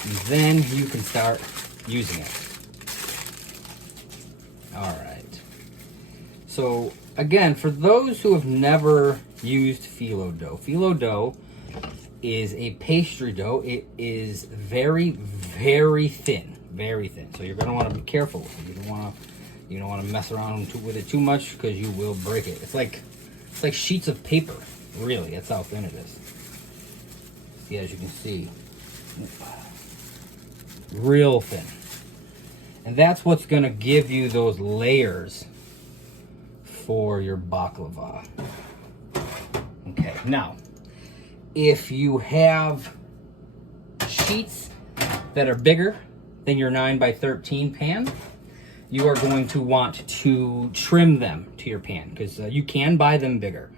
And then you can start using it. All right. So again, for those who have never used phyllo dough is a pastry dough. It is very, very thin, very thin. So you're gonna want to be careful with it. You don't want to mess around with it too much because you will break it. It's like sheets of paper, really. That's how thin it is. See, as you can see, real thin. And that's what's gonna give you those layers for your baklava. Okay, now, if you have sheets that are bigger than your 9x13 pan, you are going to want to trim them to your pan, because you can buy them bigger.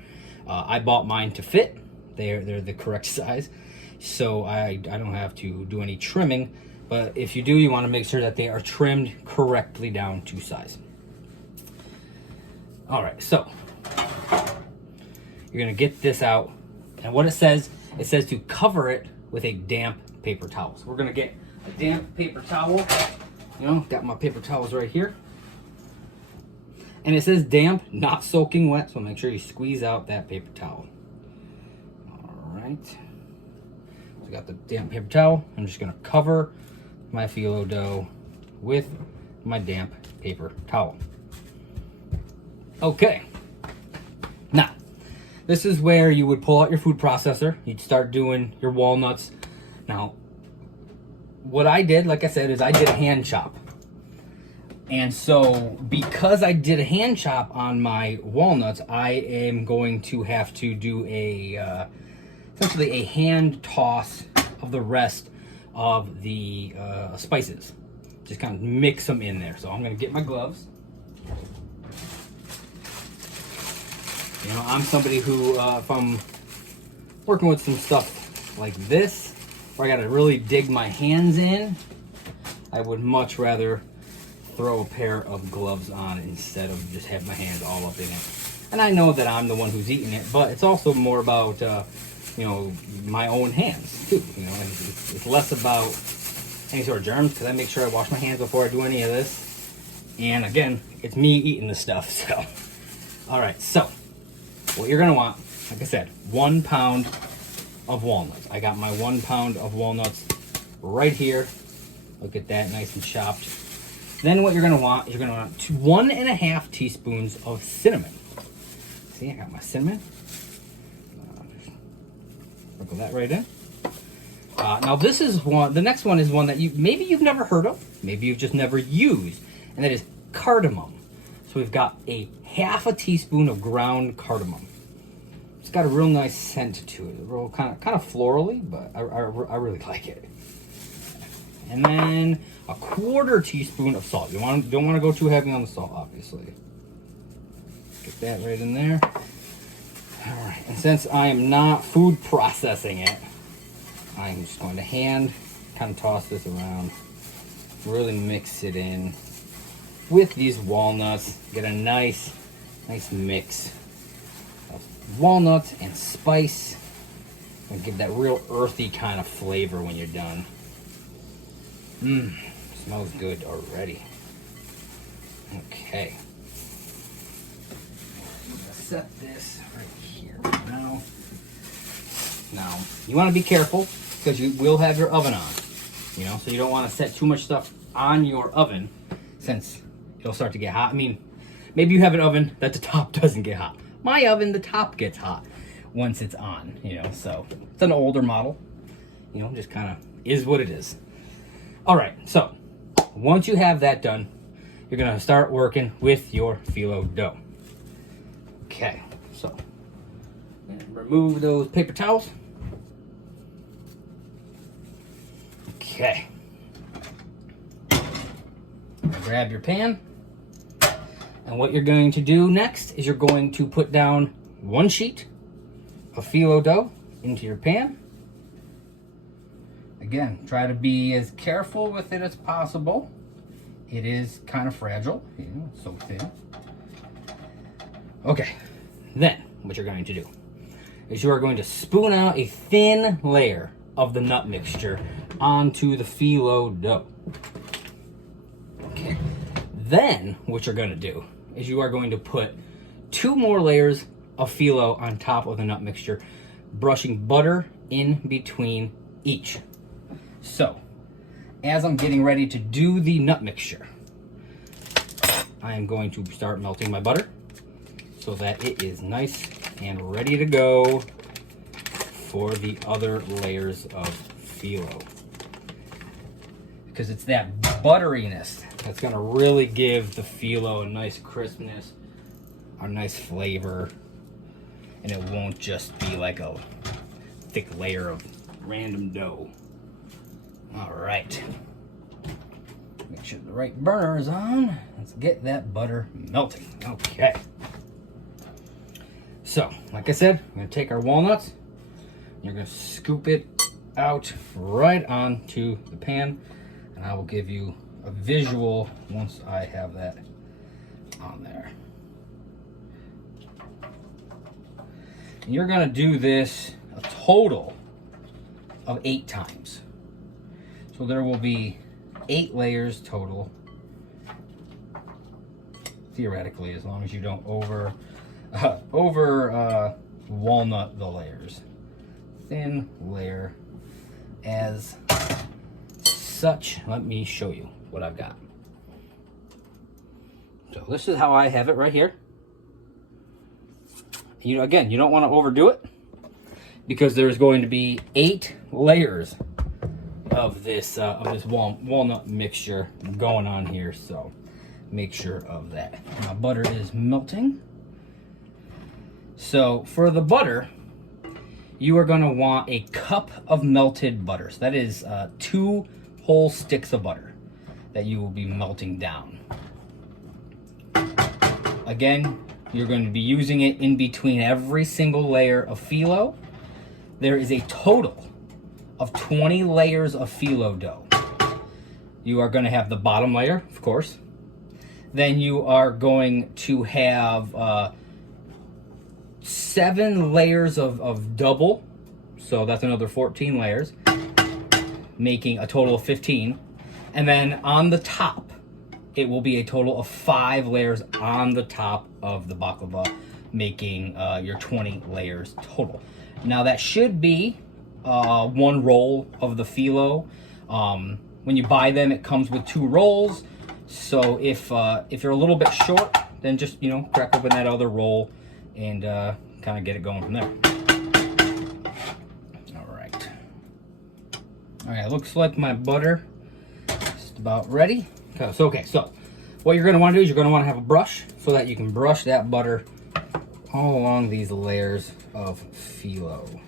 I bought mine to fit. They're the correct size, so I don't have to do any trimming. But if you do, you want to make sure that they are trimmed correctly down to size. All right, so you're gonna get this out, and what it says to cover it with a damp paper towel. So we're gonna get a damp paper towel. Got my paper towels right here. And it says damp, not soaking wet, so make sure you squeeze out that paper towel. All right. So I got the damp paper towel. I'm just gonna cover my phyllo dough with my damp paper towel. Okay. Now, this is where you would pull out your food processor. You'd start doing your walnuts. Now, what I did, like I said, is I did a hand chop. And so, because I did a hand chop on my walnuts, I am going to have to do essentially a hand toss of the rest of the spices. Just kind of mix them in there. So I'm going to get my gloves. I'm somebody who, if I'm working with some stuff like this, where I got to really dig my hands in, I would much rather throw a pair of gloves on instead of just have my hands all up in it. And I know that I'm the one who's eating it, but it's also more about, my own hands, too. It's less about any sort of germs, because I make sure I wash my hands before I do any of this. And again, it's me eating the stuff, so. All right, so what you're gonna want, like I said, 1 pound of walnuts. I got my 1 pound of walnuts right here. Look at that, nice and chopped. Then what you're gonna want is 1.5 teaspoons of cinnamon. See, I got my cinnamon. Sprinkle that right in. Now this is one. The next one is one that maybe you've never heard of, maybe you've just never used, and that is cardamom. So we've got a 1/2 teaspoon of ground cardamom. It's got a real nice scent to it, real kind of florally, but I really like it. And then a 1/4 teaspoon of salt. You don't want to go too heavy on the salt, obviously. Get that right in there. All right, and since I am not food processing it, I'm just going to hand kind of toss this around, really mix it in with these walnuts. Get a nice mix of walnuts and spice, and give that real earthy kind of flavor when you're done. Smells good already. Okay. I'm gonna set this right here now. Now, you want to be careful because you will have your oven on, so you don't want to set too much stuff on your oven since it'll start to get hot. I mean, maybe you have an oven that the top doesn't get hot. My oven, the top gets hot once it's on, so it's an older model, just kind of is what it is. All right, so once you have that done, you're gonna start working with your phyllo dough. Okay, so remove those paper towels. Okay. Grab your pan. And what you're going to do next is you're going to put down 1 sheet of phyllo dough into your pan. Again, try to be as careful with it as possible. It is kind of fragile, so thin. Okay, then what you're going to do is you are going to spoon out a thin layer of the nut mixture onto the phyllo dough. Okay. Then what you're going to do is you are going to put 2 more layers of phyllo on top of the nut mixture, brushing butter in between each. So, as I'm getting ready to do the nut mixture, I am going to start melting my butter so that it is nice and ready to go for the other layers of phyllo. Because it's that butteriness that's going to really give the phyllo a nice crispness, a nice flavor, and it won't just be like a thick layer of random dough. All right. Make sure the right burner is on. Let's get that butter melting. Okay. So, like I said, I'm going to take our walnuts. You're going to scoop it out right onto the pan, and I will give you a visual once I have that on there. And you're going to do this a total of 8 times. So there will be 8 layers total, theoretically, as long as you don't over walnut the layers. Thin layer as such. Let me show you what I've got. So this is how I have it right here. Again, you don't want to overdo it because there's going to be 8 layers of this walnut mixture going on here, so make sure of that. Now butter is melting. So for the butter, you are going to want a cup of melted butter. So that is 2 whole sticks of butter that you will be melting down. Again, you're going to be using it in between every single layer of phyllo. There is a total of 20 layers of phyllo dough. You are going to have the bottom layer, of course. Then you are going to have 7 layers of double, so that's another 14 layers, making a total of 15. And then on the top, it will be a total of 5 layers on the top of the baklava, making your 20 layers total. Now that should be 1 roll of the phyllo. When you buy them, it comes with 2 rolls. So if you're a little bit short, then just, you know, crack open that other roll and kind of get it going from there. All right, looks like my butter is about ready. So what you're going to want to do is you're going to want to have a brush so that you can brush that butter all along these layers of phyllo.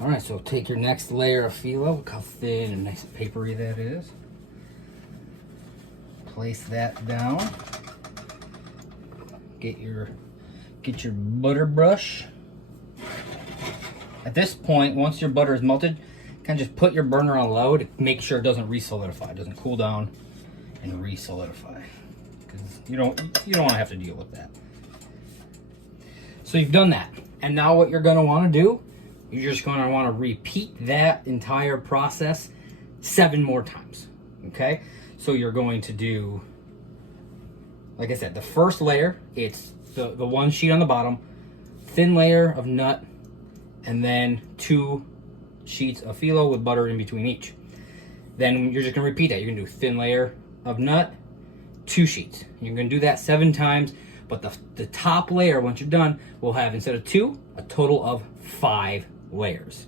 All right, so take your next layer of phyllo. Look how thin and nice and papery that is. Place that down. Get your butter brush. At this point, once your butter is melted, kind of just put your burner on low to make sure it doesn't re-solidify. It doesn't cool down and re-solidify, because you don't want to have to deal with that. So you've done that, and now what you're going to want to do, you're just going to want to repeat that entire process 7 more times. Okay, so you're going to do, like I said, the first layer, it's the 1 sheet on the bottom, thin layer of nut, and then 2 sheets of phyllo with butter in between each. Then you're just going to repeat that. You're going to do thin layer of nut, 2 sheets. You're going to do that 7 times, but the top layer, once you're done, will have, instead of 2, a total of 5 layers.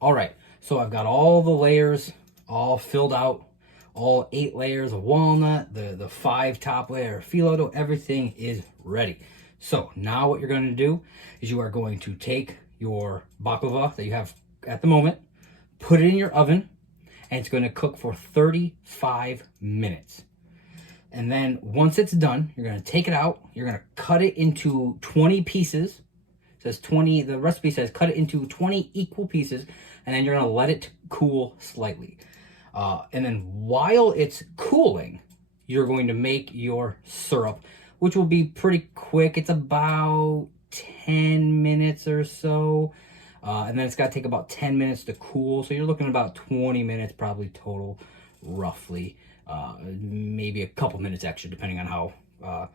All right, so I've got all the layers all filled out, all 8 layers of walnut, the 5 top layer of phyllo dough, everything is ready. So now what you're going to do is you are going to take your baklava that you have at the moment, put it in your oven, and it's going to cook for 35 minutes. And then once it's done, you're going to take it out, you're going to cut it into 20 pieces. It says 20, the recipe says cut it into 20 equal pieces, and then you're going to let it cool slightly. And then while it's cooling, you're going to make your syrup, which will be pretty quick. It's about 10 minutes or so. And then it's got to take about 10 minutes to cool. So you're looking at about 20 minutes probably total, roughly. Maybe a couple minutes extra, depending on how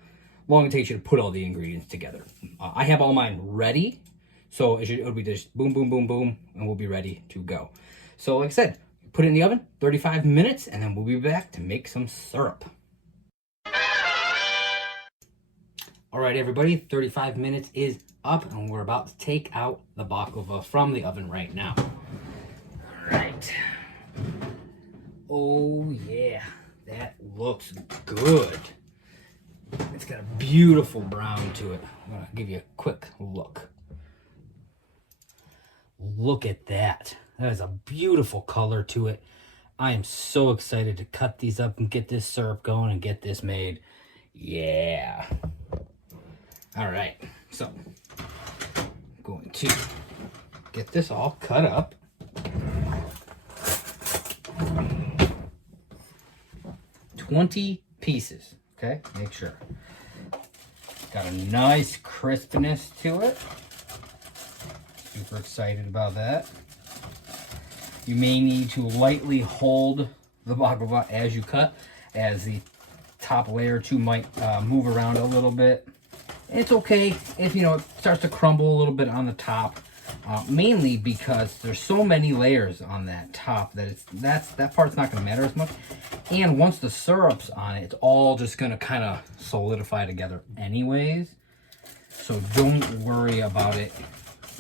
long it takes you to put all the ingredients together. I have all mine ready. So it'll be just boom, boom, boom, boom, and we'll be ready to go. So like I said, put it in the oven, 35 minutes, and then we'll be back to make some syrup. All right, everybody, 35 minutes is up, and we're about to take out the baklava from the oven right now. All right. Oh, yeah, that looks good. It's got a beautiful brown to it. I'm going to give you a quick look. Look at that. That is a beautiful color to it. I am so excited to cut these up and get this syrup going and get this made. Yeah. All right, so I'm going to get this all cut up. $20 pieces, okay? Make sure. Got a nice crispness to it. Super excited about that. You may need to lightly hold the baklava as you cut, as the top layer or two might move around a little bit. It's okay if, it starts to crumble a little bit on the top, mainly because there's so many layers on that top that that part's not going to matter as much. And once the syrup's on it, it's all just going to kind of solidify together anyways. So don't worry about it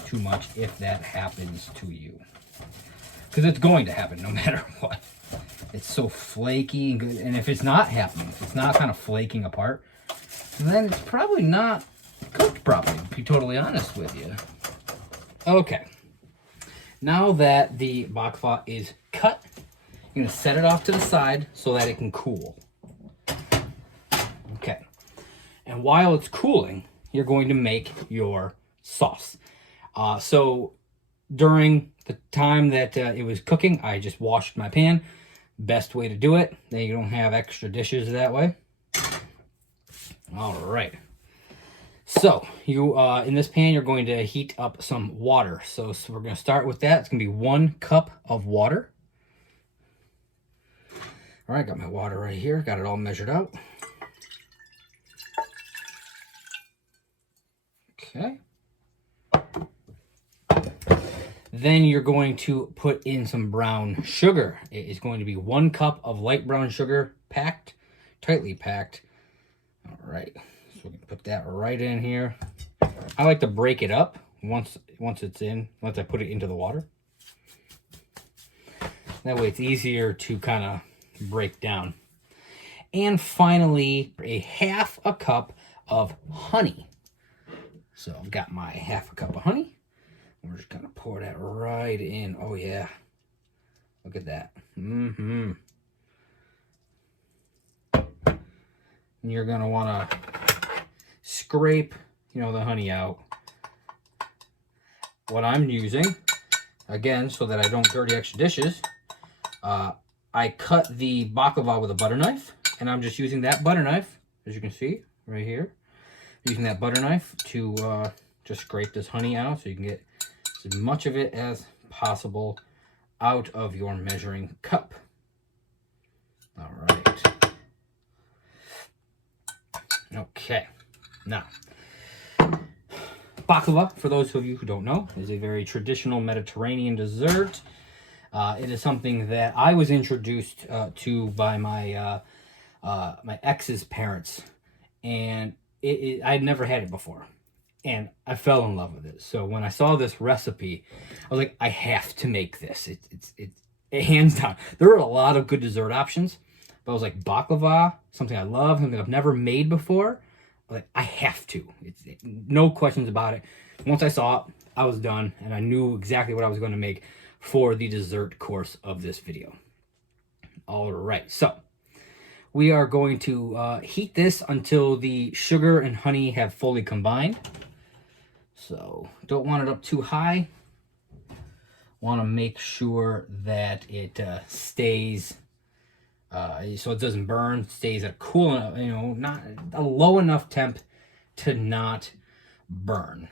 too much if that happens to you, because it's going to happen no matter what. It's so flaky and good, and if it's not happening, if it's not kind of flaking apart, then it's probably not cooked properly, to be totally honest with you. Okay, now that the baklava is cut, you're going to set it off to the side so that it can cool. Okay, and while it's cooling, you're going to make your sauce. So during the time that it was cooking, I just washed my pan. Best way to do it, then you don't have extra dishes that way. All right, So you in this pan, you're going to heat up some water. So we're going to start with that. It's going to be 1 cup of water. All right, got my water right here. Got it all measured out. Okay. Then you're going to put in some brown sugar. It is going to be 1 cup of light brown sugar, packed, tightly packed. All right, so we can put that right in here. I like to break it up once it's in, once I put it into the water. That way it's easier to kind of break down. And finally, a half a cup of honey. So I've got my half a cup of honey. We're just gonna pour that right in. Oh yeah, look at that. And you're gonna wanna scrape, the honey out. What I'm using, again, so that I don't dirty extra dishes, I cut the baklava with a butter knife, and I'm just using that butter knife, as you can see right here. Using that butter knife to just scrape this honey out so you can get as much of it as possible out of your measuring cup. All right. Okay. Now, baklava, for those of you who don't know, is a very traditional Mediterranean dessert. It is something that I was introduced to by my my ex's parents, and I'd never had it before, and I fell in love with it. So when I saw this recipe, I was like, I have to make this. It's hands down. There are a lot of good dessert options, but I was like, baklava, something I love, something I've never made before. Like, I have to. No questions about it. Once I saw it, I was done, and I knew exactly what I was going to make for the dessert course of this video. All right, so we are going to heat this until the sugar and honey have fully combined. So don't want it up too high. Want to make sure that it stays, so it doesn't burn, stays at a cool enough, not a low enough temp to not burn.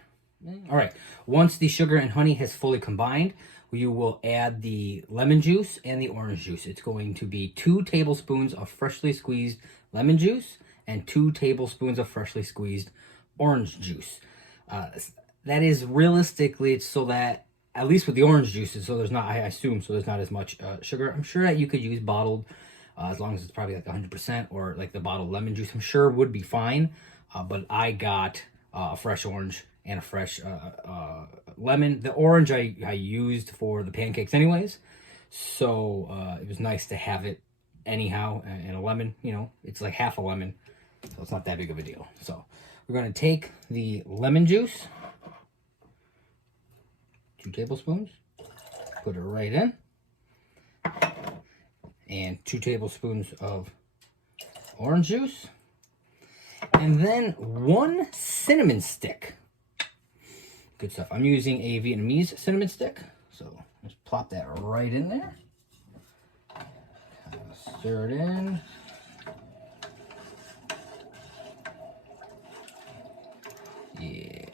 All right, once the sugar and honey has fully combined, you will add the lemon juice and the orange juice. It's going to be 2 tablespoons of freshly squeezed lemon juice and 2 tablespoons of freshly squeezed orange juice. That is realistically, it's so that, at least with the orange juices, so there's not, I assume, so there's not as much sugar. I'm sure that you could use bottled, as long as it's probably like 100%, or like the bottled lemon juice, I'm sure would be fine. But I got a fresh orange and a fresh lemon. The orange I used for the pancakes anyways, so it was nice to have it anyhow. And a lemon, it's like half a lemon, so it's not that big of a deal. So we're going to take the lemon juice, 2 tablespoons, put it right in, and 2 tablespoons of orange juice, and then 1 cinnamon stick. Good stuff. I'm using a Vietnamese cinnamon stick, so just plop that right in there. Stir it in. Yeah.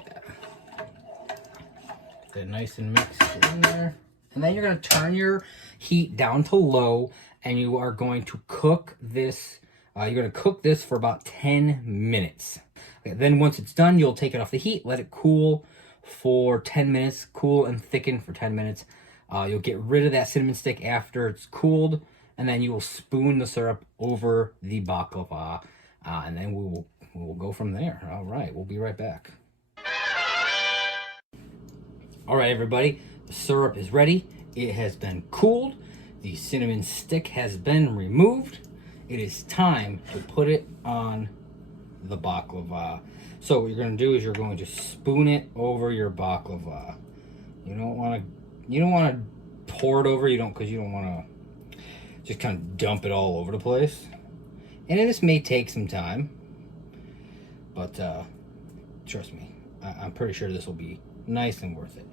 Get that nice and mixed in there. And then you're going to turn your heat down to low, and you are going to cook this. You're going to cook this for about 10 minutes. Okay, then once it's done, you'll take it off the heat, let it cool for 10 minutes, cool and thicken for 10 minutes. You'll get rid of that cinnamon stick after it's cooled, and then you will spoon the syrup over the baklava, and then we will go from there. All right, we'll be right back. All right, everybody, the syrup is ready. It has been cooled. The cinnamon stick has been removed. It is time to put it on the baklava. So what you're going to do is you're going to spoon it over your baklava. You don't want to pour it over. Because you don't want to just kind of dump it all over the place. And this may take some time, but trust me, I'm pretty sure this will be nice and worth it.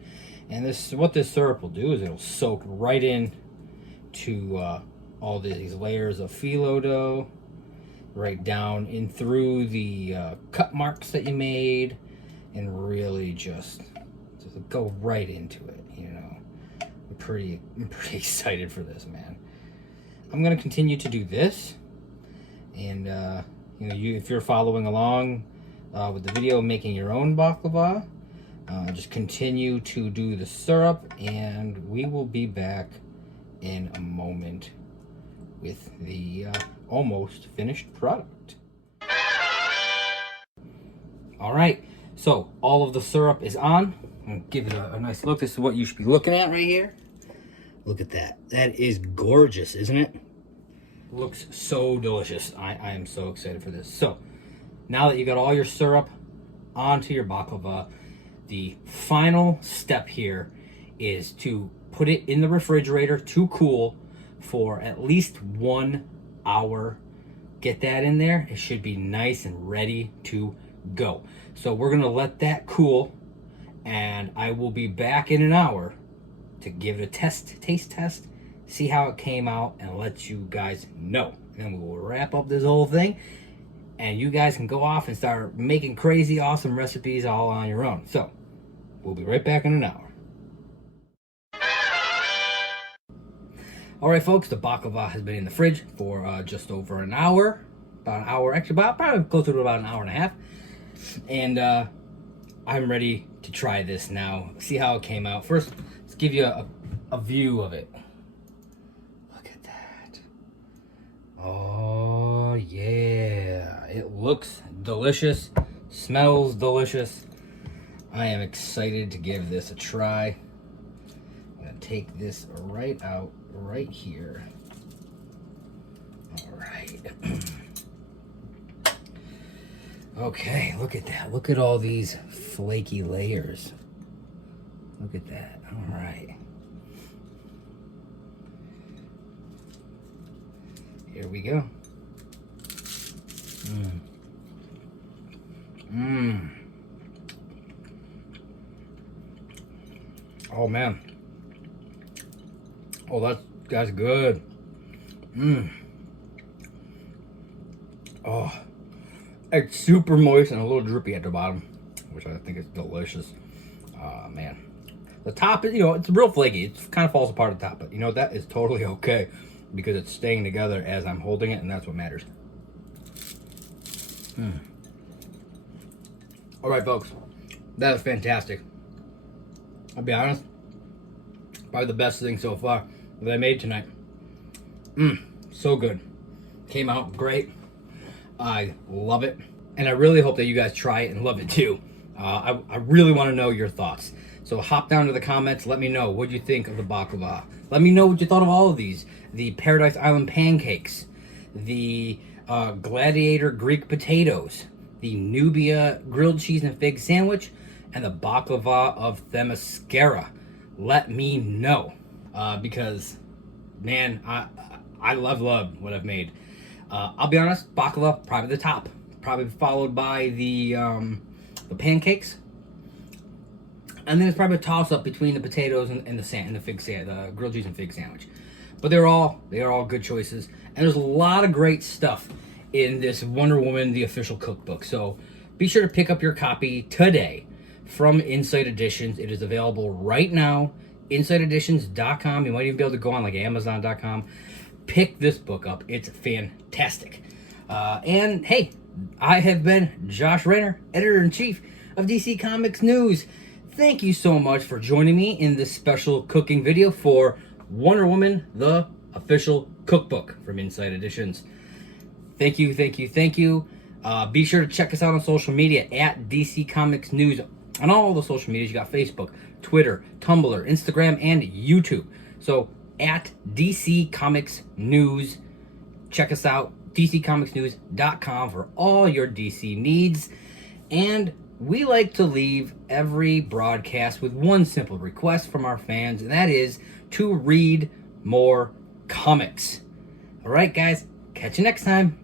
And what this syrup will do is it'll soak right in to all these layers of phyllo dough, right down in through the cut marks that you made, and really just go right into it, you know. I'm pretty excited for this, man. I'm gonna continue to do this, and you know, if you're following along with the video, making your own baklava, just continue to do the syrup, and we will be back in a moment with the almost finished product. All right, so all of the syrup is on. I'm gonna give it a nice look. This is what you should be looking at right here. Look at that. That is gorgeous, isn't it? Looks so delicious. I am so excited for this. So now that you got all your syrup onto your baklava, the final step here is to put it in the refrigerator to cool for at least 1 hour. Get that in there. It should be nice and ready to go. So we're gonna let that cool, and I will be back in an hour to give it a taste test, see how it came out, and let you guys know. And then we'll wrap up this whole thing, and you guys can go off and start making crazy awesome recipes all on your own. So we'll be right back in an hour. All right, folks, the baklava has been in the fridge for just over an hour. About an hour, actually, probably closer to about an hour and a half. And I'm ready to try this now. See how it came out. First, let's give you a view of it. Look at that. Oh, yeah. It looks delicious. Smells delicious. I am excited to give this a try. I'm going to take this right out right here. All right. Okay, look at that. Look at all these flaky layers. Look at that. All right. Here we go. Oh, man. Oh, that's good. Oh. It's super moist and a little drippy at the bottom, which I think is delicious. Man. The top is, you know, it's real flaky. It kind of falls apart at the top, but you know, that is totally okay because it's staying together as I'm holding it, and that's what matters. All right, folks. That is fantastic. I'll be honest, probably the best thing so far that I made tonight. So good. Came out great. I love it, and I really hope that you guys try it and love it too. I really want to know your thoughts, so hop down to the comments. Let me know what you think of the baklava. Let me know what you thought of all of these: the Paradise Island pancakes, the Gladiator Greek potatoes, the Nubia grilled cheese and fig sandwich, and the baklava of Themyscira. Let me know, because man, I love what I've made. I'll be honest, baklava probably the top, probably followed by the pancakes, and then it's probably a toss up between the potatoes and the grilled cheese and fig sandwich. But they are all good choices, and there's a lot of great stuff in this Wonder Woman the official cookbook. So be sure to pick up your copy today from Insight Editions. It is available right now, insighteditions.com. You might even be able to go on like Amazon.com. Pick this book up. It's fantastic. And hey, I have been Josh Rayner, Editor-in-Chief of DC Comics News. Thank you so much for joining me in this special cooking video for Wonder Woman, the official cookbook from Insight Editions. Thank you. Be sure to check us out on social media at DC Comics News. On all the social medias, you got Facebook, Twitter, Tumblr, Instagram, and YouTube. So at DC Comics News. Check us out, dccomicsnews.com, for all your DC needs. And we like to leave every broadcast with one simple request from our fans, and that is to read more comics. All right, guys, catch you next time.